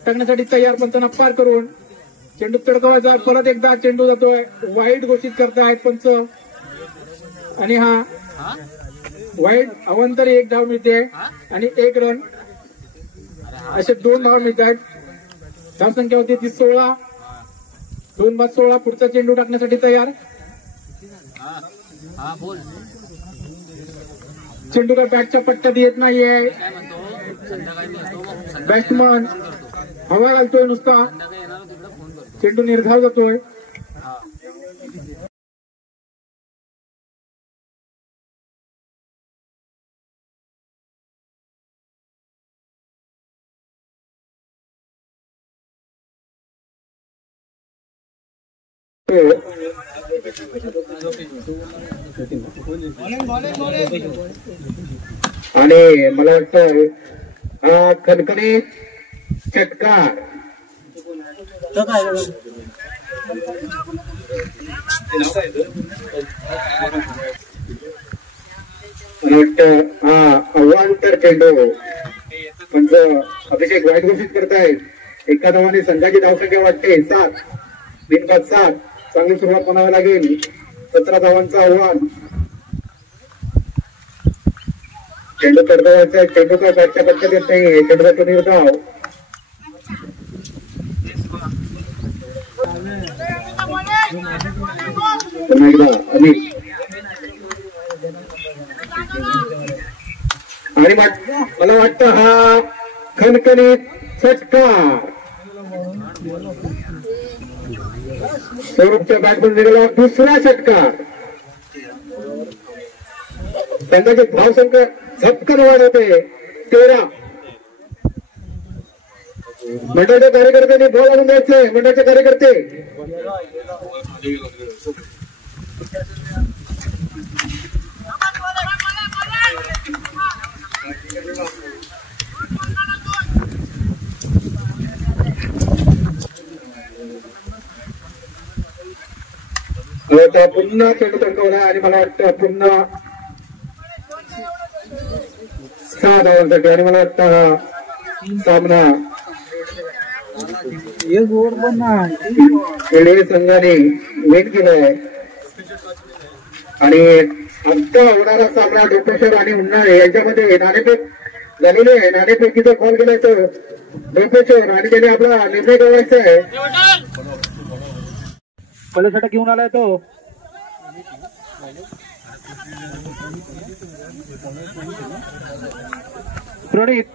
टाकण्यासाठी तयार. पंचांना पार करून चेंडू तडकवायचा. परत एकदा चेंडू जातोय. वाईड घोषित करतायत पंच आणि हा वाईड अवांतर 1 धाव मिळते आणि 1 रन असे 2 धाव मिळत आहेत. धावसंख्या होती ती 16. 2-16. पुढचा चेंडू टाकण्यासाठी तयार. चेंडू काय बॅटच्या पट्ट्यात येत नाहीये. बॅट्समन हवा घालतोय नुसता. चेंडू निर्धाव जातोय. आणि मला वाटतं हा खणखणीत षटकार. मला वाटतं हा अवांतर चेंडू पंच अभिषेक वाईट घोषित करतायत. एका धावाने संघाची धावसंख्या वाटते 7. बिनबाद 7. चांगली सुरुवात म्हणावी लागेल. 17 धावांचं आव्हान. चेंडू तडकवायचा. चेंडू काय बॅटच्या पट्ट्यात येत नाही. चेंडूचा निर्धाव. पुन्हा एकदा अमित आणि मला वाटतं हा खणखणीत षटकार. सौरभच्या बॅटमधून निघाला दुसरा षटकार. संघाची धावसंख्या झटकन वाढ होते 13. मंडळाच्या कार्यकर्त्यांनी बॉल आणून द्यायचे. मंडळाचे कार्यकर्ते पुन्हा चेंडू तडकवला आणि मला वाटतं पुन्हा 6 धावांसाठी. आणि मला वाटतं हा सामना संघाने विन केलाय. आणि आमचा होणारा सामना डोपेश्वर आणि उन्हाळे यांच्यामध्ये नाणेफेक झालेली आहे. नाणेफेकीचा कॉल केलाय तो डोपेश्वर आणि त्याने आपला निर्णय गवायचा आहे. पहिला षटक घेऊन आलाय तो. प्रणित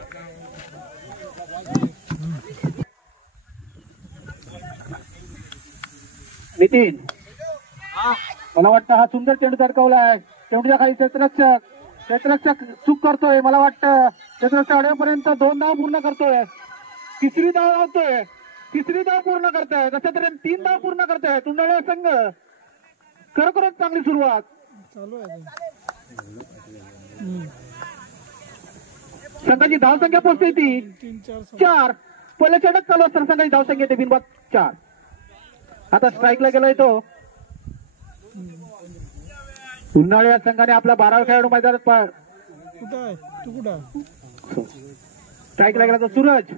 नितीन मला वाटतं हा सुंदर चेंडू तडकवलाय. चेंडूच्या खाली क्षेत्ररक्षक चूक करतोय. मला वाटतं क्षेत्ररक्षक अडवेपर्यंत 2 धाव पूर्ण करतोय. 3री धाव लावतोय. 3री धाव पूर्ण करताय. कशा तऱ्हेने 3 धाव पूर्ण करताय उन्हाळा संघ. खरोखरच चांगली सुरुवात चालू आहे. संघाची धावसंख्या पोहोचते ती 4. पहिलं षटक चालू असताना संघाची धावसंख्या येते बिनबाद 4. आता स्ट्राईकला गेलाय तो. उन्हाळी या संघाने आपला 12 खेळाडू मैदानात स्ट्राईकला गेला तो सूरज.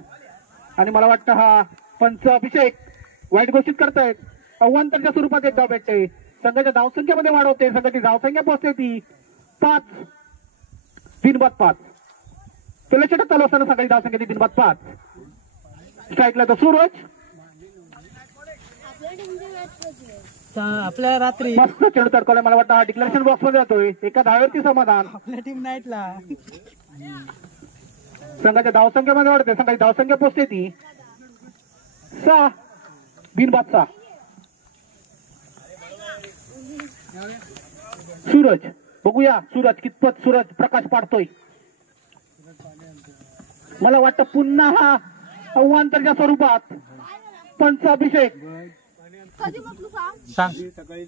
आणि मला वाटतं हा पंच अभिषेक वाईट घोषित करतायत. अवांतरच्या स्वरूपात 1 धाव भेटते. संघाच्या धावसंख्येमध्ये वाढ होते. संघाची धावसंख्या पोहोचते ती 5. बिनबाद 5. पहिल्या षटक चालू असताना संघाची धावसंख्या ती बिनबाद 5. स्ट्राईकला तो सूरज. आपल्या रात्री मस्त चेंडू तडकवलाय. मला वाटतं हा डिक्लेरेशन बॉक्स मध्ये जातोय. एका धावेवरती समाधान. आपल्या टीम नाईटला संघाच्या धावसंख्येमध्ये वाढते. संघाची धावसंख्या पोचते ती 6 बिनबाद 6. सूरज बघूया सूरज कितपत सूरज प्रकाश पाडतोय. मला वाटतं पुन्हा हा अवांतरच्या स्वरूपात पंच अभिषेक कधी बघू सांग. सकाळी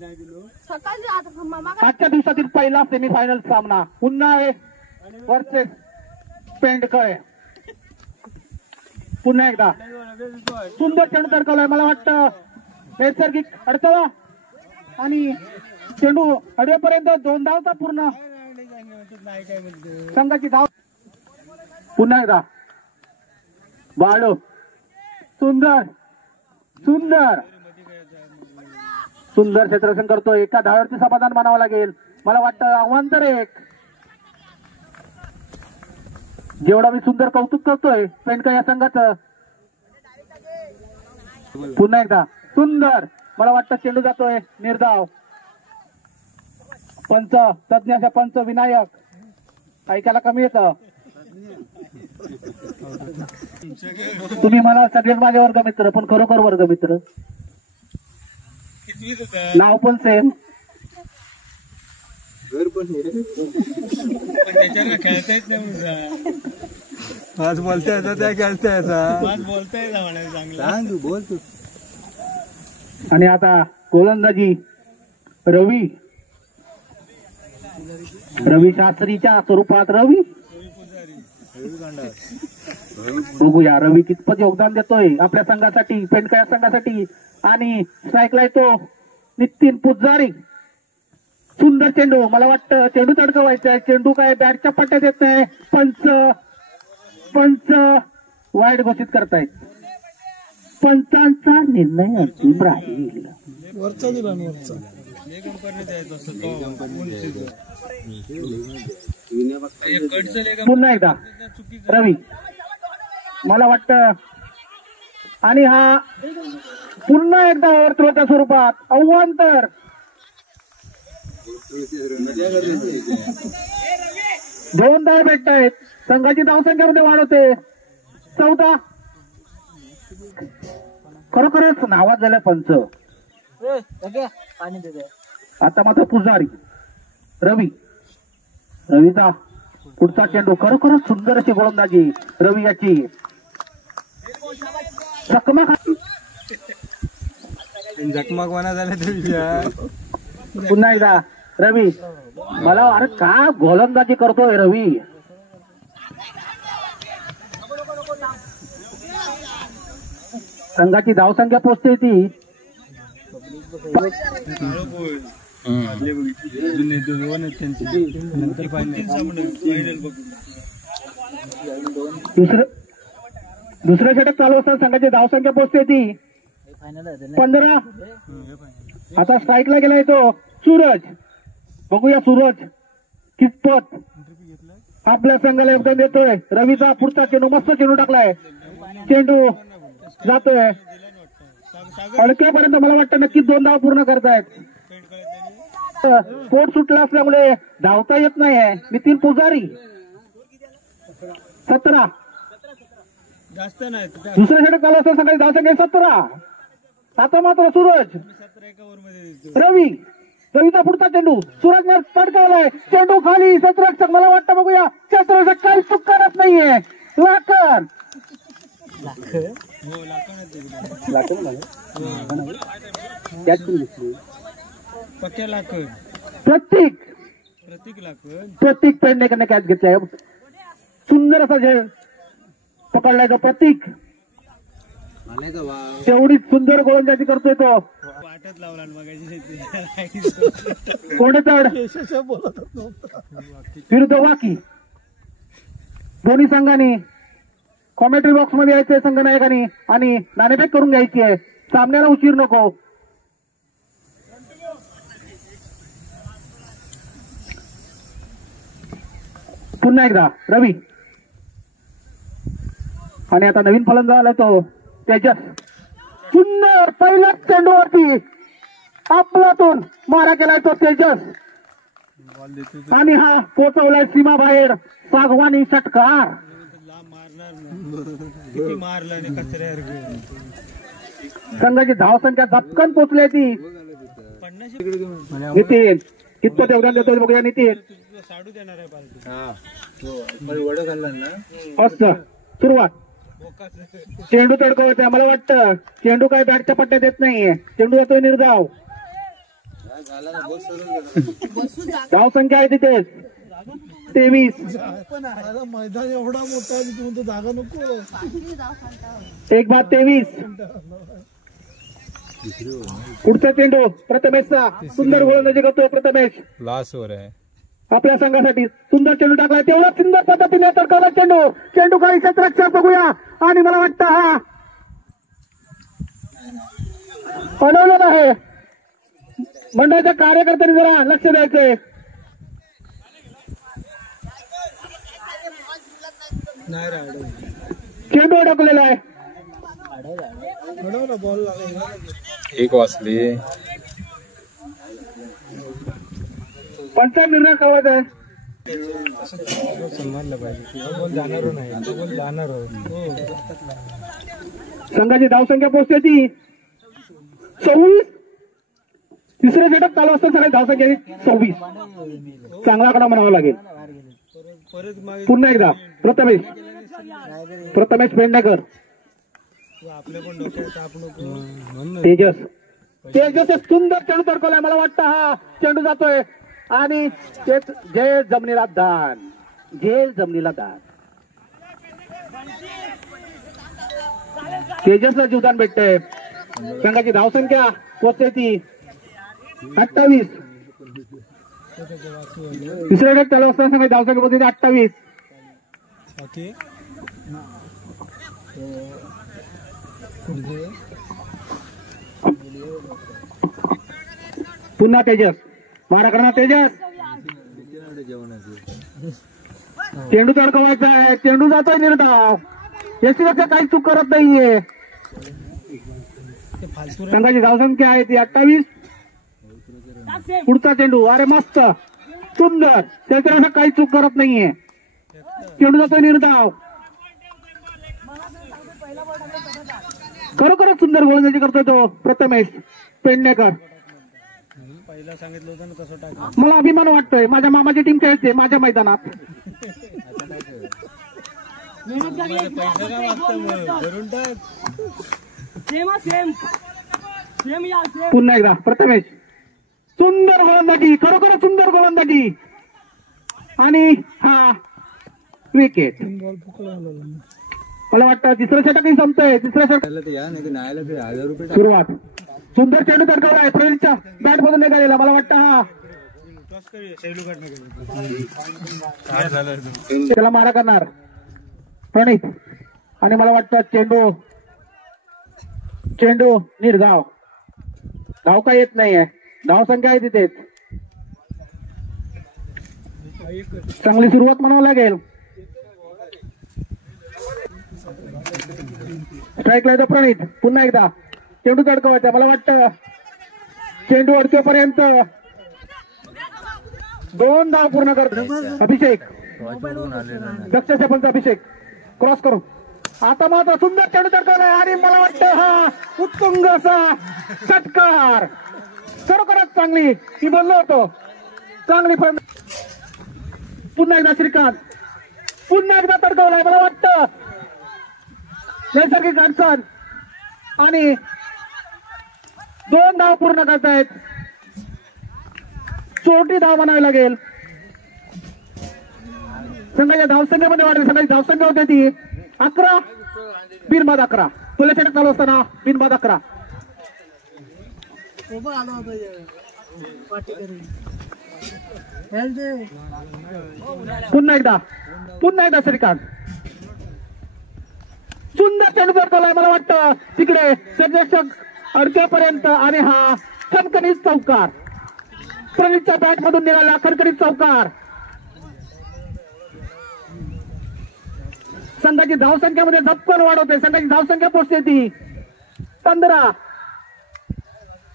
आता मामा आजच्या दिवसातील पहिला सेमीफायनल सामना पुन्हा आहे वर्सेस पेंडकळ. पुन्हा एकदा सुंदर चेंडू तडकवलाय. मला वाटतं नैसर्गिक अडथळा आणि चेंडू अडवेपर्यंत 2 धावचा पूर्ण संघाची धाव. पुन्हा एकदा बाळू सुंदर सुंदर सुंदर क्षेत्ररक्षण करतोय. एका धावावरती समाधान मानावं लागेल. मला वाटतं अवांतर एक. जेवढा मी सुंदर कौतुक करतोय पेंडकळ या संघाचं. पुन्हा एकदा सुंदर. मला वाटतं चेंडू जातोय निर्धाव. पंच तज्ञाच्या पंच विनायक ऐकायला कमी येतं. तुम्ही मला सगळे माझे वर्गमित्र पण खरोखर वर्गमित्र. नाव पण सेम. खेळता येत नाही. आज बोलता येतं त्या खेळता येतं. आज बोलता येतं म्हणायचं चांगलं बोल तू. आणि आता गोलंदाजी रवी शास्त्रीच्या स्वरूपात रवी. बघूया रवी कितपत योगदान देतोय आपल्या संघासाठी पेंडकळ संघासाठी. आणि स्ट्राईकला येतो नितीन पुजारी. सुंदर चेंडू. मला वाटतं चेंडू तडकवायचा आहे. चेंडू काय बॅटच्या पट्ट्यात येत नाही. पंच वाईट घोषित करतायत. पंचांचा निर्णय अंतिम राहील. वरचा दिला वरचा पुन्हा एकदा रवी. मला वाटतं आणि हा पुन्हा एकदा ओव्हरथ्रोच्या स्वरूपात अवांतर. दोन धाव भेटत आहेत. संघाची धावसंख्येमध्ये वाढ होते 14. खरोखरच नावाज झालं पंच. पाणी देते. आता मात्र पुजारी रवीचा पुढचा चेंडू. खरोखरच सुंदर अशी गोलंदाजी रवी याची. चकमक जखमाक झाल्या. पुन्हा एकदा रवी. मला अरे का गोलंदाजी करतोय रवी. संघाची धावसंख्या पोचते ती दुसऱ्या षटक चालू असताना संघाची धावसंख्या पोचते ती 15. आता स्ट्राईकला गेला तो सूरज. बघूया सूरज कितपत आपल्या संघाला योगदान देतोय. रवीचा पुढचा चेंडू. मस्त चेंडू टाकलाय. चेंडू जातोय अडक्यापर्यंत. मला वाटतं नक्कीच 2 धाव पूर्ण करतायत. पोट सुटला असल्यामुळे धावता येत नाहीये. नितीन पुजारी 17. जास्त नाही. दुसऱ्या षटक चालू असताना सकाळी धावसंख्या 17. आता मात्र सूरज रवीचा पुढचा चेंडू. सूरजने तडकावलाय. चेंडू खाली. क्षेत्ररक्षक. मला वाटतं बघूया क्षेत्ररक्षक काही चूक करत नाहीये. लाकर प्रतीक पेडणेकरने कॅच घेतलाय. सुंदर असा झेल पकडलाय तो प्रतीक. तेवढीच सुंदर गोलंदाजी करतोय तो. वाटत लावला कोणेतड विरुद्ध वाकी. दोन्ही संघांनी कॉमेंट्री बॉक्स मध्ये यायचंय संघनायकांनी आणि नाणेफेक करून घ्यायची आहे. सामन्याला उशीर नको. पुन्हा एकदा रवी. आणि आता नवीन फलंदाज आला तो तेजस. सुंदर पहिल्याच चेंडूवरती आपलातून मारा केलाय तो तेजस आणि हा पोचवलाय सीमा बाहेर. सागवानी षटकार. संघाची धावसंख्या झपकन पोचली ती. नितीन कितपत योगदान देतो बघूया. नितीन मस्त सुरुवात. चेंडू तडकवते. मला वाटतं चेंडू काय बॅटच्या पट्ट्यात येत नाहीये. चेंडू जातोय निर्धाव. धावसंख्या आहे तिथे 23. मैदान एवढा मोठा जागा नको. 1-23. पुढचा चेंडू प्रथमेशचा. सुंदर गोलंदाजी करतोय प्रथमेश. लास्ट ओव्हर आहे आपल्या संघासाठी. सुंदर चेंडू टाकलाय. तेवढा सुंदर पद्धतीने तडकवला चेंडू. चेंडू काही क्षेत्ररक्षक बघूया. आणि मला वाटतं हा बनवलेला आहे. मंडळाच्या कार्यकर्त्यांनी जरा लक्ष द्यायचंय. चेंडू अडकलेला आहे. एक वाजली. पंचायत निर्णय कळवायचा आहे. संघाची धावसंख्या पोहोचते ती 26. तिसऱ्या सेटअप चालू असताना सगळ्या धावसंख्या 26. चांगला आकडा म्हणावा लागेल. पुन्हा एकदा प्रथमेश पेडणेकर. तेजस सुंदर चेंडू तडकवलाय. मला वाटतं हा चेंडू जातोय आणि तेच जय जमनीला दान. तेजसला जीवदान भेटतंय. संघाची धावसंख्या पोहोचते ती 28. तिसऱ्या गट चालू असताना संघाची धावसंख्या पोहोचते 28. पुन्हा तेजस. मारा करणार तेजस. चेंडू तडकवायचा आहे. चेंडू जातोय निर्धाव. यष्टीरक्षक काही चूक करत नाहीये. संघाची धावसंख्या आहे ती 28. पुढचा चेंडू. अरे मस्त सुंदर. यष्टीरक्षक काही चूक करत नाहीये. चेंडू जातोय निर्धाव. खरोखरच सुंदर गोलंदाजी करतोय तो प्रथमेश पेडणेकर. मला अभिमान वाटतोय. माझ्या मामाची टीम खेळते माझ्या मैदानात. पुन्हा एकदा प्रथमेश. सुंदर गोलंदाजी. खरोखर सुंदर गोलंदाजी. आणि हा विकेट. मला वाटतं तिसरं षटकही संपतंय. तिसरं षटक सुरुवात. सुंदर चेंडू तडकवलाय. प्रणीतच्या बॅट मधून निघालेला. मला वाटतं हा त्याला मारा करणार प्रणीत. आणि मला वाटतं चेंडू निर्धाव. धाव काय येत नाहीये. धावसंख्या आहे तिथेच. चांगली सुरुवात म्हणावं लागेल. स्ट्राईकला येतो प्रणीत. पुन्हा एकदा चेंडू तडकवायचा. मला वाटतं चेंडू अडकेपर्यंत 2 धाव पूर्ण करतो अभिषेक. दक्ष सरपंच अभिषेक क्रॉस करून. आता मात्र सुंदर चेंडू तडकवलाय. आणि मला वाटतं हा उत्तुंग असा षटकार. खरोखरच चांगली ती बोललो होतो. चांगली पुन्हा एकदा श्रीकांत. पुन्हा एकदा तडकवलाय. मला वाटतं नैसर्गिक अडचण. आणि 2 धाव पूर्ण करतायत. छोटी धाव म्हणावी लागेल. संघाच्या धावसंख्येमध्ये वाढेल. संघाची धावसंख्या होते ती 11. बिनबाद 11. तुला षटक चालू असताना बिनबाद 11. पुन्हा एकदा श्रीकांत. सुंदर चेंडू तडकवलाय. मला वाटतं तिकडे सर्वेक्षक अडकेपर्यंत. आणि हा खणखणीत चौकार. प्रणीतच्या बॅट मधून निघाला खणखणीत चौकार. संघाची धावसंख्येमध्ये झपकन वाढवते. संघाची धावसंख्या पोहोचते ती 15.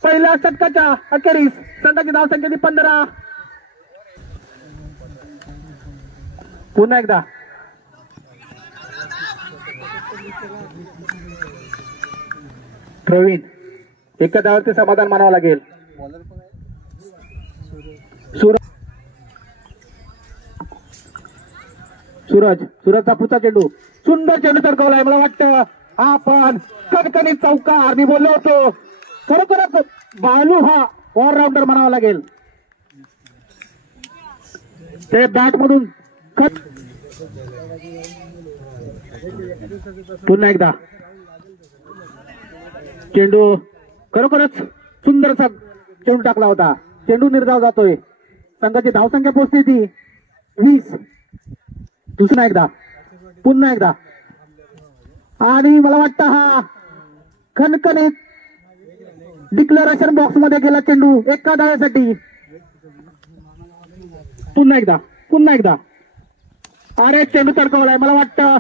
पहिल्या षटकाच्या अखेरीस संघाची धावसंख्या ती 15. पुन्हा एकदा प्रवीण एका धावावरती समाधान मानावं लागेल. सूरजचा पुढचा चेंडू सुंदर चेंडू तरकवलाय. मला वाटतं आपण कणकणीत चौकार मी बोललो होतो. खरोखरच बालू हा ऑलराऊंडर म्हणावा लागेल. ते बॅट मधून पुन्हा एकदा चेंडू खरोखरच सुंदरसा चेंडू टाकला होता. चेंडू निर्धाव जातोय. संघाची धावसंख्या पोहोचते ती 20. दुसरा एकदा पुन्हा एकदा आणि मला वाटतं हा खणखणीत डिक्लेरेशन बॉक्स मध्ये गेला चेंडू एका धावेसाठी. पुन्हा एकदा अरे चेंडू तडकवलाय. मला वाटतं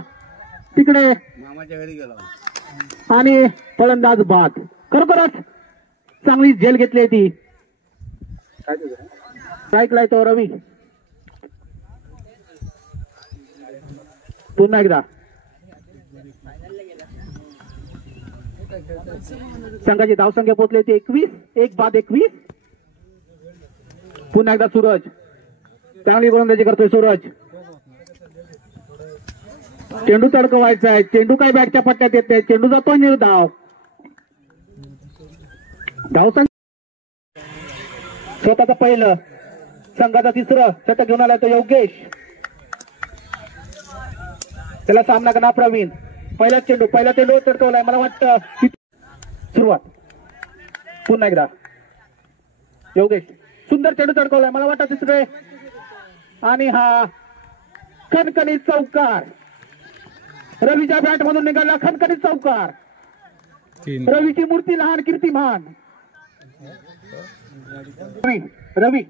तिकडे मामाच्या घरी गेला आणि फलंदाज बाद. खरोखरच चांगली झेल घेतली ती. ऐकलाय तो रवी. पुन्हा एकदा संघाची धावसंख्या पोहोचली होती 21. 1 बाद 21. पुन्हा एकदा सूरज चांगली गोलंदाजी करतोय. सूरज चेंडू तडकवायचा आहे. चेंडू काय बॅटच्या पट्ट्यात येत नाही. चेंडू जातोय निर्धाव. धावसंख्या स्वतःचं पहिलं संघाचा तिसरं षटक घेऊन आलाय तो योगेश. त्याला सामना करणार प्रवीण. पहिला चेंडू तडकवलाय. मला वाटतं सुरुवात. पुन्हा एकदा योगेश सुंदर चेंडू तडकवलाय. मला वाटतं तिसरे आणि हा खणखणीत चौकार. रवीच्या बॅट मधून निघाला खणखणीत चौकार. रवीची मूर्ती लहान कीर्तिमान. रवी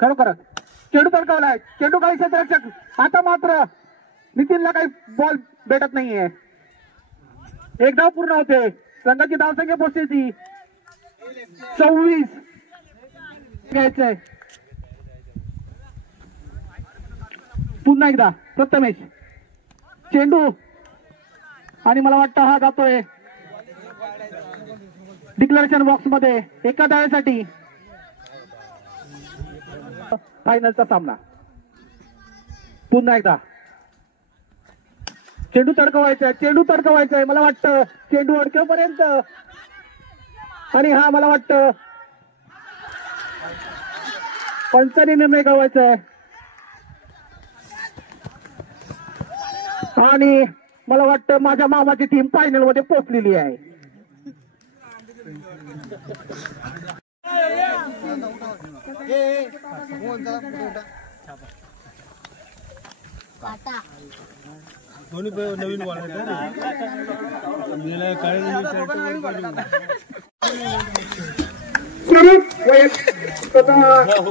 खरोखर चेंडू तडकवलाय. चेंडू काही क्षेत्ररक्षक. आता मात्र नितीनला काही बॉल भेटत नाहीये. एक धाव पूर्ण होते. संघाची धावसंख्या पोहोचते ती 24. घ्यायचंय. पुन्हा एकदा प्रथमेश चेंडू आणि मला वाटतं हा जातोय डिक्लेरेशन बॉक्स मध्ये एका धावेसाठी. फायनलचा सामना. पुन्हा एकदा चेंडू तडकवायचा. मला वाटतं चेंडू अडकेपर्यंत आणि हा मला वाटतं पंचांनी निर्णय कळवायचा आहे. आणि मला वाटतं माझ्या मामाची टीम फायनल मध्ये पोहोचलेली आहे.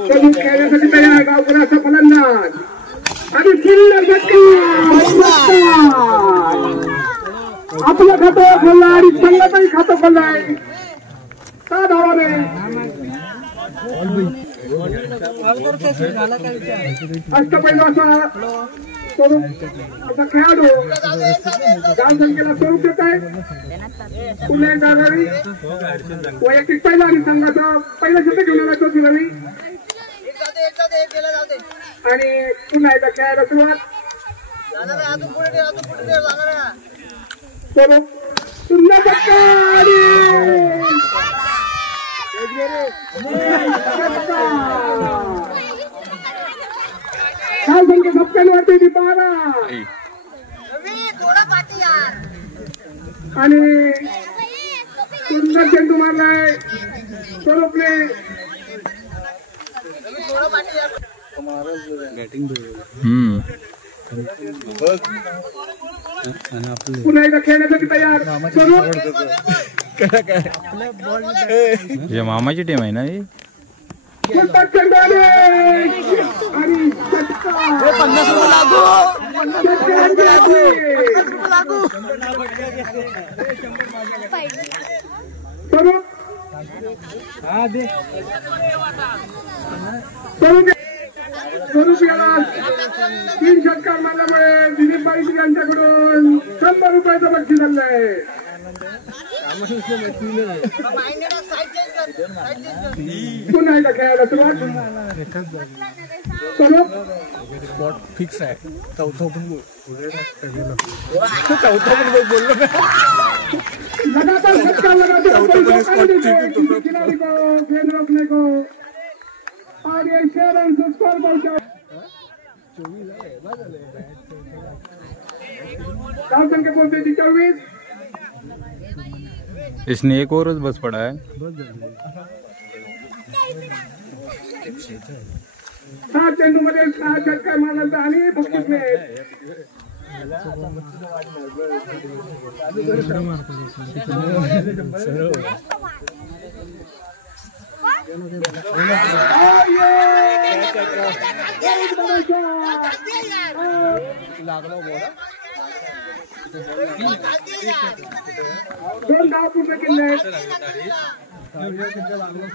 नवीन खेळण्यासाठी तयार गावकऱ्याचा फलंदाज आणि आपलं खातं खोलला आणि संघाचंही खातं खोललाय. 6 धावाने अष्टपैलू असा खेळाडू धावसंख्येला स्वरूप देत आहे. पुन्हा एकदा रवी वैयक्तिक पहिला आणि संघाचा पहिला षटक घेऊन आला तो रवी. आणि पुन्हा एकदा खेळायला सुरुवात. सुंदर धावसंख्या झपक्यांवरती ती 12 आणि सुंदर चेंडू मारलाय स्वरूपने. पुन्हा एकदा खेळण्यासाठी तयार मामाची टीम आहे ना ही. आणि स्वरूप याला 3 षटकार मारल्यामुळे दिलीप बाईक यांच्याकडून 100 रुपयाचं बक्षीस आणलंय. पुन्हा एकदा खेळायला सुरुवात. स्वरूप स्पॉट फिक्स आहे. चौथा पण बोललो लगातार षटकार खिलाड़ी को गेंद रोकने को और ये 6 रन से स्कोर पहुंचा. डाल संख्या बोलते 24. इसने एक और बस पड़ा है. 7 चेंडूमध्ये 6 षटकार मारला आणि बक्षीस मिळेल. दोन धाव पूर्ण केले.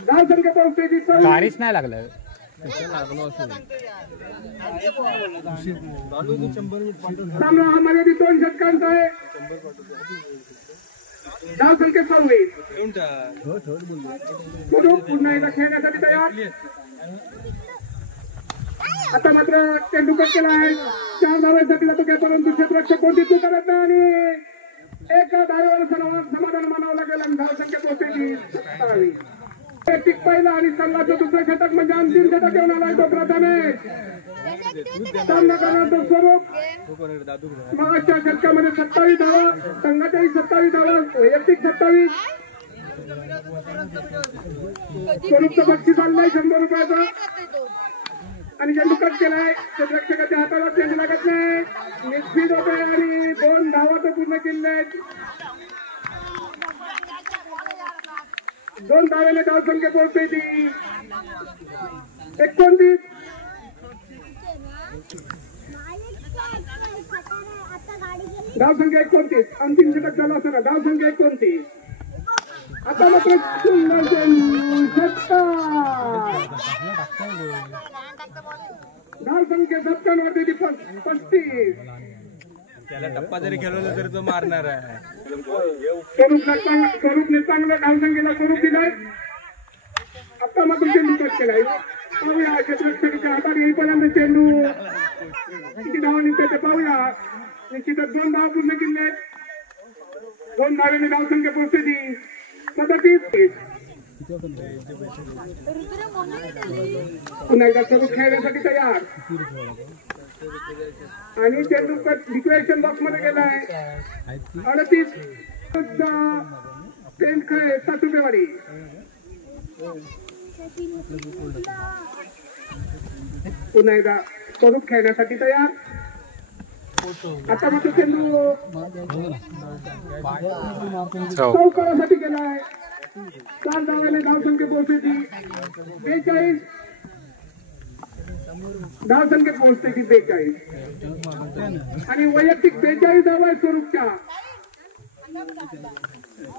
धाव संख्या पोहोचते काहीच नाही लागलं. सामना हा मर्यादित 2 षटकांचा आहे. धाव संख्या 26. पुन्हा एकदा खेळण्यासाठी तयार. आता मात्र चेंडू कट केला आहे. 4 धावांसाठी जातो काय, परंतु क्षेत्ररक्षक कोणती चूक करत नाही आणि एका धावेवर समाधान मानावं लागेल आणि धाव संख्या पोहोचली 27. वैयक्तिक पहिला आणि संघाचं दुसरं षटक म्हणजे अंतिम षटक घेऊन आलाय तो प्रथमेश. सामना करणार तो स्वरूप. मागच्या षटकामध्ये 27 धावा, संघाच्याही 27 धावा, वैयक्तिक 27. स्वरूपचं बक्षीस आलं नाही 100 रुपयाचं आणि चेंडू कट केलाय. क्षेत्ररक्षकाच्या हाताला चेंडू लागत नाही. निश्चित होते आणि 2 धावा तर पूर्ण केल्या. 2 धावेने धाव संख्या पोहोचते ती 29. धाव संख्या 29. अंतिम षटक झालं असताना धाव संख्या 29. आता मात्र धाव संख्या 57 वरती 35. त्याला टप्पा जरी खेळवला तरी तो मारणार आहे. स्वरूपने चांगलं धाव संख्येला स्वरूप दिलाय. आता मात्र चेंडू कट केलाय. पाहूया क्षेत्ररक्षकाच्या हातात येईपर्यंत चेंडू किती धावा निघतात ते पाहूया. निश्चितच 2 धावा पूर्ण केले. 2 धावेने धाव संख्या पोहोचते ती 37. पुन्हा एकदा स्वरूप खेळण्यासाठी तयार आणि चेंडू कट डिक्लेरेशन बॉक्स मध्ये गेलाय. 38. पेंट खेळ 7 रुपयेवाडी. पुन्हा एकदा स्वरूप खेळण्यासाठी तयार. आता मात्र चेंडू चौकारासाठी गेलाय. 4 धावेने धाव संख्या पोहोचते ती 42. धाव संख्या पोहोचते ती 42 आणि वैयक्तिक 42 धावा आहे स्वरूपच्या.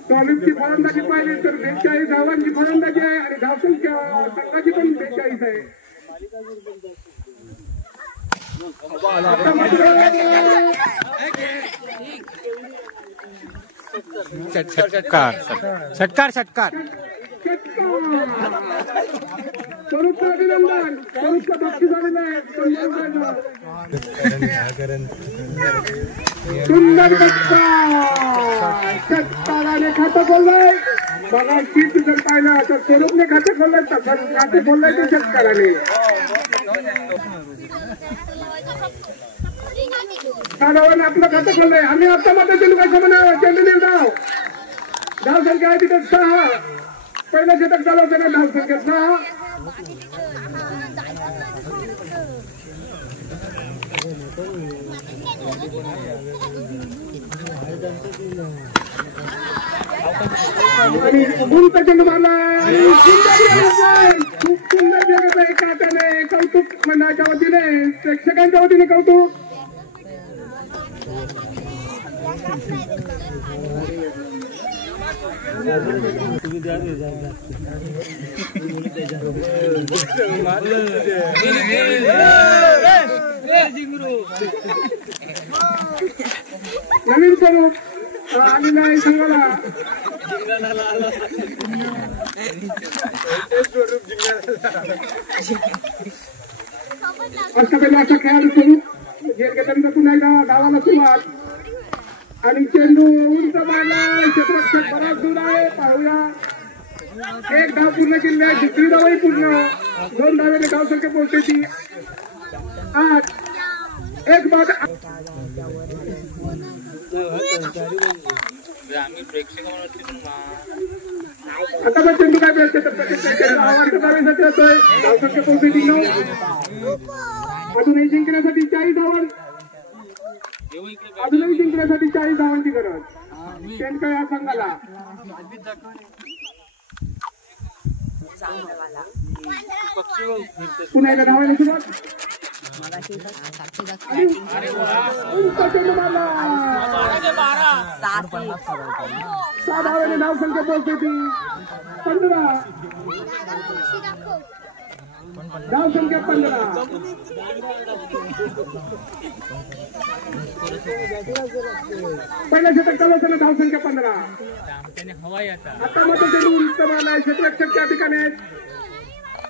स्वरूपची फलंदाजी पाहिली तर 42 धावांची फलंदाजी आहे आणि धाव संख्या संघाची पण 42 आहे. आता मात्र षटकार स्वरूपचं अभिनंदन. स्वरूपचं बक्षीस आलेलं आहे. सुंदर षटकाराने खातं खोललंय. बघा शीट जर पाहिलं तर स्वरूपने खातं खोललंय तर खातं खोललंय ते षटकाराने. धावाने आपलं खातं खोललंय आणि आता मात्र चेंडू काय समजा चेंडू नेल धाव संख्या आहे तिथे 6. पहिलं षटक झालं होतं ना. धाव संख्या 6. आणि गुलचा चेंडू मारला. खूप सुंदर जगत आहे काट्याने. कौतुक मंडळाच्या वतीने प्रेक्षकांच्या वतीने कौतुक. नवीन स्वरूप आलेला आहे संघाला. अष्टपैलवाचा खेळाडू स्वरूप झेल घेतल्यानंतर पुन्हा एकदा डावाला सुरुवात आणि चेंडू उंच मारला. क्षेत्ररक्षक बराच दूर आहे. पाहूया एक धाव पूर्ण केली आहे. दुसरी धावही पूर्ण. 2 धावेने धावसंख्या पोहोचते 8. एक बाद. आता मग चेंडू काय प्रयत्न धावेसाठी होतोय. धावसंख्या पोहोचते 9. अजूनही जिंकण्यासाठी 40 धावा. अजूनही जिंकण्यासाठी 40 धावांची गरज. शेणकळ या संघाला पुन्हा एकदा धावायला सुरुवात. 6 धावेने धावसंख्या पोहोचते 15. धावसंख्या 15. पहिल्या षटक चालू असताना धावसंख्या 15. आता मात्र चेंडू उंच मारला. क्षेत्ररक्षक त्या ठिकाणी आहेत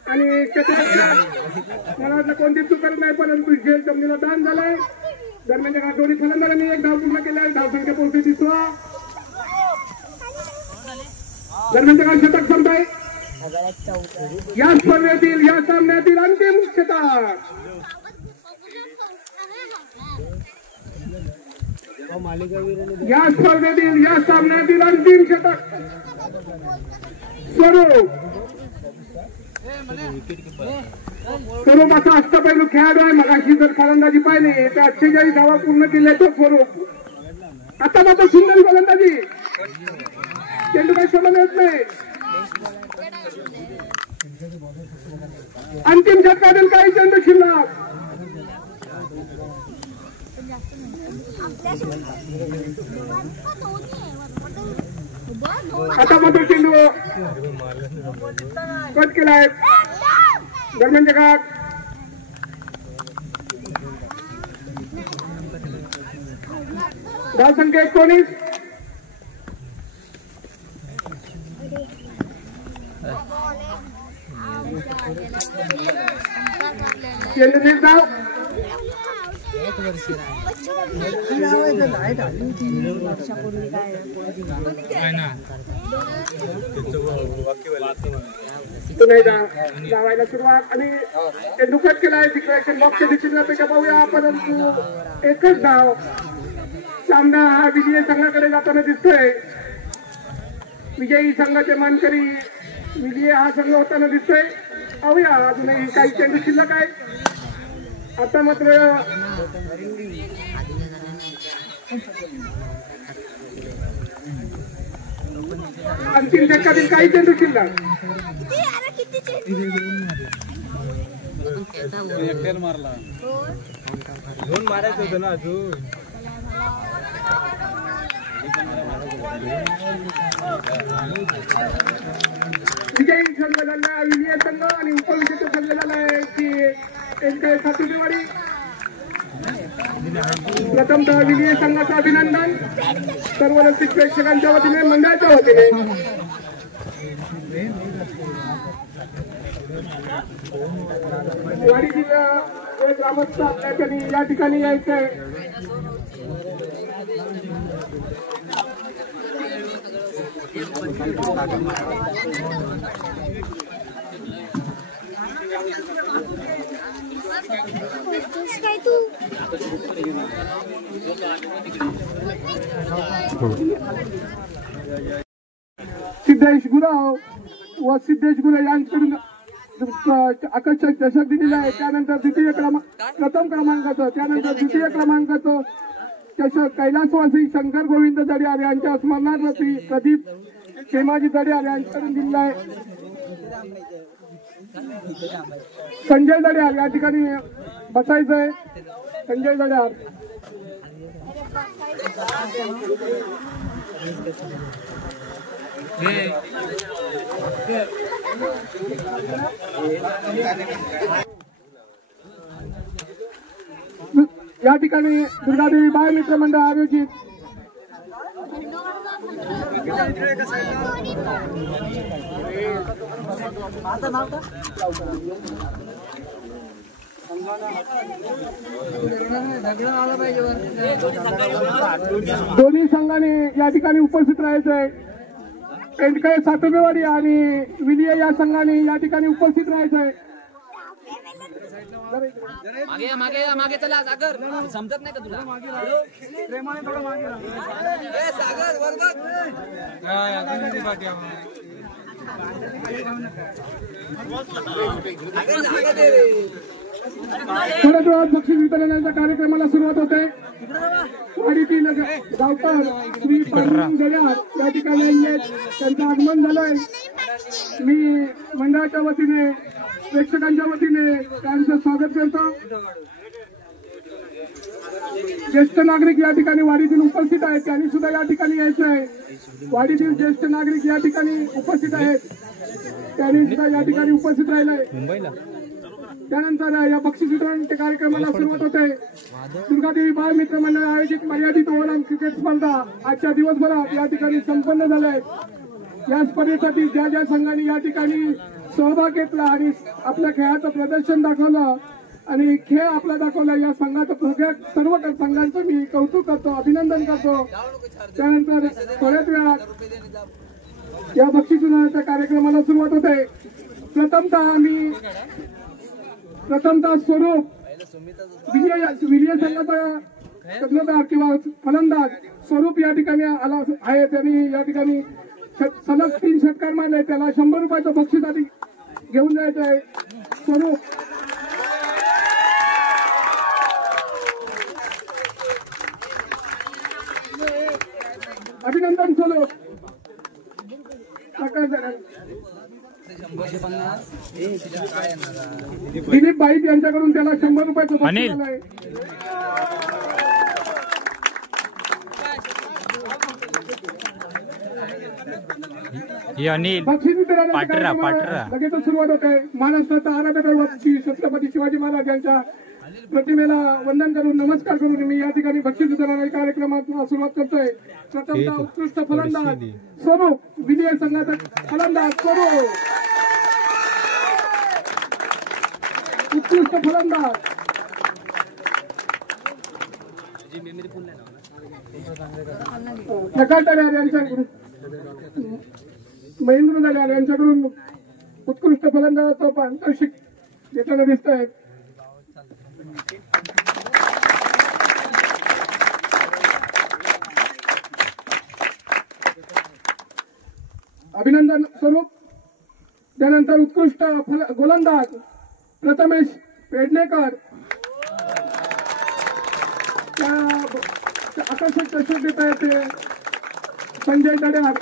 आणि क्षेत्ररक्षक मला वाटलं कोणती चूक करत नाही, परंतु झेल जमिनीला दान झालाय. दरम्यानच्या काळात दोन्ही फलंदाजांनी एक धाव पूर्ण केला आहे. धावसंख्या पोहोचते 16. दरम्यानच्या काळात षटक संपताय. या स्पर्धेतील या सामन्यातील अंतिम षटक. या स्पर्धेतील या सामन्यातील अंतिम षटक स्वरूप असा अष्टपैलू खेळाडू आहे. मगाशी जर फलंदाजी पाहिली तर 48 धावा पूर्ण केल्या तो स्वरूप. आता मात्र सुंदर फलंदाजी. चेंडू काही संबंध येत नाही. अंतिम षटकातील काही चेंडू शिल्लक. आता मात्र चेंडू कट केलाय. दरम्यानच्या काळात धावसंख्या 19. चेंडू निर्धाव. धावायला सुरुवात आणि चेंडू कट केलाय. सिक्वेशन बॉक्सच्या दिशेने अपेक्षा पाहूया, परंतु एकच धाव. सामना हा विजयी संघाकडे जाताना दिसतोय. विजयी संघाचे मानकरी विजयी हा संघ होताना दिसतोय. पाहूया अजूनही काही चेंडू शिल्लक आहे. आता मात्र अंतिम षटकातील काही चेंडू शिल्लक. मारला 2 मारायचं होतं ना अजून. विजयी संघ झाला विजय संघ आणि उपविजेता संघ झाला आहे की 1 फेब्रुवारी. प्रथमतः विजय संघाचं अभिनंदन सर्व रसिक प्रेक्षकांच्या वतीने, मंडळाच्या वतीने. वाडी जिल्हा ग्रामस्थ आपल्याकडे या ठिकाणी यायचंय. सिद्धेश गुराव व सिद्धेश गुराव यांच्याकडून आकर्षक चषक दिलेला आहे. त्यानंतर प्रथम क्रमांकाचं, त्यानंतर द्वितीय क्रमांकाचं चषक कैलासवासी शंकर गोविंद जडियार यांच्या स्मरणार्थ प्रदीप खेमाजी जडियार यांच्याकडून दिलेला आहे. संजय जडियार या ठिकाणी बसायचंय. संजय जडियार या ठिकाणी दुर्गादेवी बाल मित्र मंडळ आयोजित दोन्ही संघाने या ठिकाणी उपस्थित राहायचंय. पेंडकळे सातोबेवाडी आणि विलिया या संघाने या ठिकाणी उपस्थित राहायचंय. मागे मागे मागे चला सागर समजत नाही का तुला प्रेमाने थोडं मागे सागर वर बघ थोड्या वेळात बक्षीस वितरणाच्या कार्यक्रमाला सुरुवात होते. वाडीतील गावकर श्री पांडुरंग जयार या ठिकाणी त्यांचं आगमन झालंय. मी मंडळाच्या वतीने प्रेक्षकांच्या वतीने त्यांचं स्वागत करतो. ज्येष्ठ नागरिक या ठिकाणी वाडीतील उपस्थित आहेत, त्यांनी सुद्धा या ठिकाणी यायचं आहे. वाडीतील ज्येष्ठ नागरिक या ठिकाणी उपस्थित आहेत, त्यांनी सुद्धा या ठिकाणी उपस्थित राहिलाय. त्यानंतर या बक्षीस वितरणाच्या कार्यक्रमाला सुरुवात होते. दुर्गादेवी बाल मित्र मंडळ आयोजित मर्यादित ओव्हरऑल क्रिकेट स्पर्धा आजच्या दिवसभरात या ठिकाणी संपन्न झाल्या आहेत. या स्पर्धेसाठी ज्या ज्या संघांनी या ठिकाणी सहभाग घेतला आणि आपल्या खेळाचं प्रदर्शन दाखवलं आणि खेळ आपला दाखवला, या संघाचं सर्व संघांचं मी कौतुक करतो, अभिनंदन करतो. त्यानंतर थोड्याच वेळात या बक्षीस वितरणाच्या कार्यक्रमाला सुरुवात होते. प्रथमतः स्वरूप विजय संघाचा कर्णधार किंवा फलंदाज स्वरूप या ठिकाणी आला आहे. त्यांनी या ठिकाणी सलग 3 षटकार मारले. त्याला 100 रुपयाचं बक्षीस आधी घेऊन जायचं आहे. स्वरूप अभिनंदन स्वरूप. दिलीप बाईत यांच्याकडून त्याला 100 रुपयाचं बक्षीस आलं आहे. बक्षीस वितरणाच्या लगेच सुरुवात होत आहे. महाराष्ट्राचा आराध्य दैवत श्री छत्रपती शिवाजी महाराज यांच्या प्रतिमेला वंदन करून नमस्कार करून मी या ठिकाणी बक्षीस वितरणाच्या कार्यक्रमात सुरुवात करतोय. प्रथमतः उत्कृष्ट फलंदाज स्वरूप, विजय संघाचा फलंदाज स्वरूप, उत्कृष्ट फलंदाज प्रकाश दड्यार यांच्याकडून, महेंद्र दड्यार यांच्याकडून उत्कृष्ट फलंदाजाचं पारितोषिक देताना दिसत आहे. अभिनंदन स्वरूप. त्यानंतर उत्कृष्ट गोलंदाज प्रथमेश पेडणेकर, त्या आकर्षक चषक देत आहेत ते संजय दड्यार.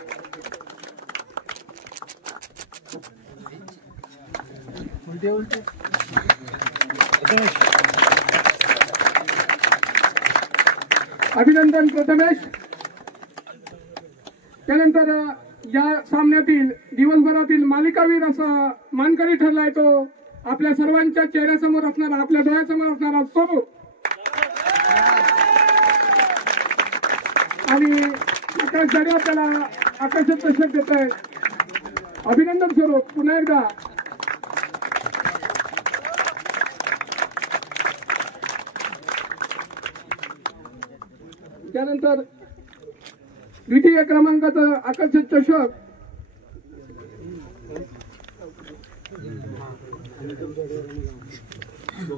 अभिनंदन प्रथमेश. त्यानंतर या सामन्यातील दिवसभरातील मालिकावीर असा मानकरी ठरलाय तो आपल्या सर्वांच्या चेहऱ्यासमोर असणारा, आपल्या डोळ्यासमोर असणारा स्वरूप. आणि आकाश दड्यार त्याला आकर्षक चषक देत आहेत. अभिनंदन स्वरूप पुन्हा एकदा. त्यानंतर द्वितीय क्रमांकाचं आकर्षक चषक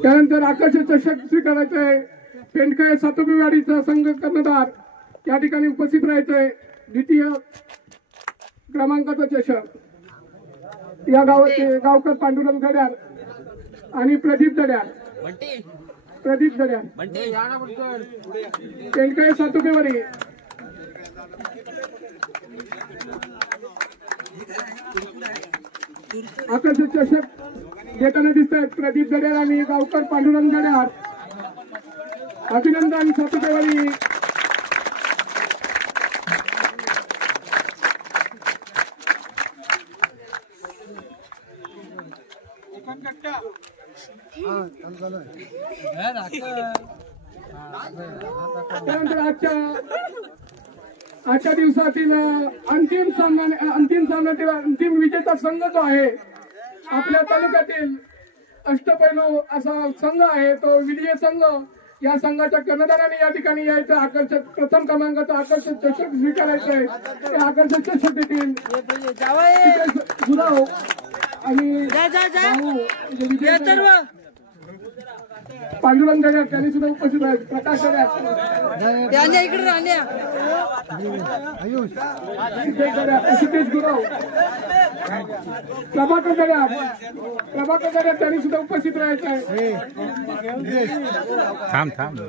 त्यानंतर आकर्षक चषक स्वीकारायचं आहे. पेंडकळे सातोबेवाडीचा संघ कर्णधार या ठिकाणी उपस्थित राहायचंय. द्वितीय क्रमांकाचा चषक या गावाचे गावकर पांडुरंग दड्यार आणि प्रदीप दड्यार. पेंडकळे सातोबेवाडी. आकर्षक चषक देताना दिसत आहेत प्रदीप दड्यार आणि गावकर पांडुरंग दड्यार. अभिनंदन सातोबेवाडी. त्यानंतर आजच्या दिवसातील अंतिम सामन्यातील अंतिम विजेता संघ जो आहे आपल्या तालुक्यातील अष्टपैलू असा संघ आहे तो विजय संघ. या संघाच्या कर्णधाराने या ठिकाणी यायचं आकर्षक प्रथम क्रमांकाचं आकर्षक चषक स्वीकारायचं आहे. त्या आकर्षक चषक देतील गुराव आणि पांडुरंग गड्या त्यांनी सुद्धा उपस्थित आहेत. प्रकाश गड्या सिद्धेश गुराव प्रभाकर गड्या त्यांनी सुद्धा उपस्थित राहायचं आहे. थांब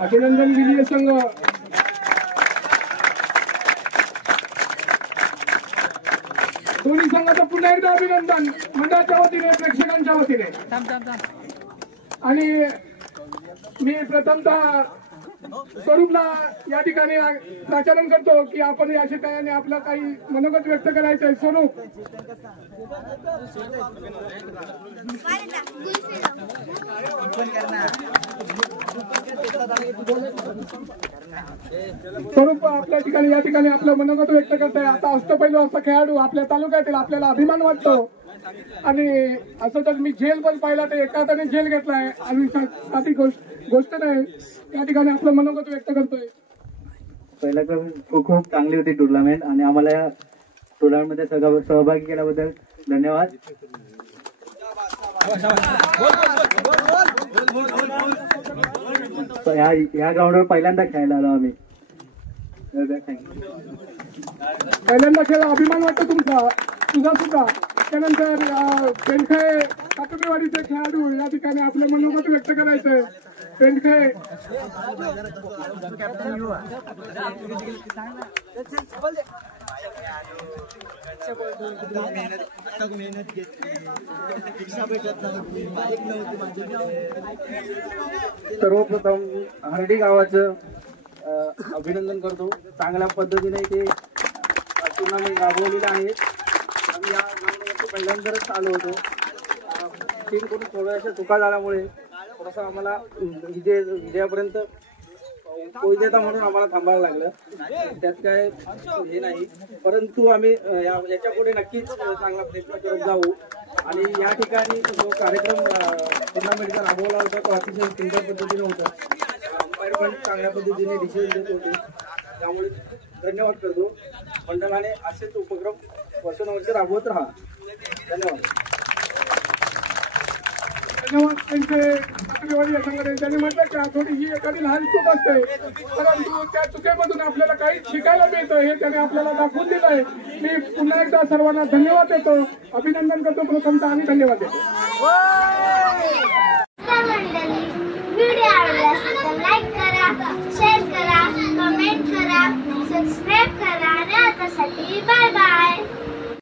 अभिनंदन विजय संघ. दोन्ही संघाचं पुन्हा एकदा अभिनंदन मंडळाच्या वतीने प्रेक्षकांच्या वतीने. आणि मी प्रथमतः स्वरूपला या ठिकाणी प्राचारण करतो की आपण या ठिकाणी आपलं काही मनोगत व्यक्त करायचं आहे. स्वरूप आपल्या ठिकाणी या ठिकाणी आपलं मनोगत व्यक्त करताय. आता अष्टपैलू असा खेळाडू आपल्या तालुक्यातील आपल्याला अभिमान वाटतो. आणि असं तर मी झेल पण पाहिला तर एका हाताने झेल घेतलाय आणि साधी गोष्ट नाही या ठिकाणी आपलं मनोगत व्यक्त करतोय. पहिला क्रम खूप चांगली होती टुर्नामेंट आणि आम्हाला या टुर्नामेंटमध्ये सहभागी केल्याबद्दल धन्यवाद. या ग्राउंडवर पहिल्यांदा खेळायला आलो आम्ही. पहिल्यांदा खेळ अभिमान वाटतो तुझा सुद्धा. त्यानंतर पेंडखे कातुकेवाडीचे खेळाडू या ठिकाणी आपलं मनोगत व्यक्त करायचंय. पेंडखे सर्वप्रथम हर्डी गावाचं अभिनंदन करतो. चांगल्या पद्धतीने ते टुर्नामेंट राबवलेलं आहे. आम्ही या ग्राउंडवरती पहिल्यांदाच आलो होतो. टीमकडून थोड्याशा चुका झाल्यामुळे थोडंसं आम्हाला विजयापर्यंत विजेता म्हणून आम्हाला थांबायला लागलं. त्यात काय हे नाही, परंतु आम्ही याच्या पुढे नक्कीच चांगला प्रयत्न करत जाऊ. आणि या ठिकाणी जो कार्यक्रम टुर्नामेंटचा राबवला होता तो अतिशय सुंदर पद्धतीने होता. अंपायर पण चांगल्या पद्धतीने डिसिजन देत होते. त्यामुळे धन्यवाद करतो. मंडळाने असेच उपक्रम वर्षानुवर्ष राबवत राहा. धन्यवाद. त्यांनी म्हटलं का थोडी ही एखादी लहान चूक असते परंतु त्या चुकीमधून आपल्याला काही शिकायला मिळतं हे त्याने आपल्याला दाखवून दिलं आहे. मी पुन्हा एकदा सर्वांना धन्यवाद देतो, अभिनंदन करतो प्रथमतः आणि धन्यवाद देतो.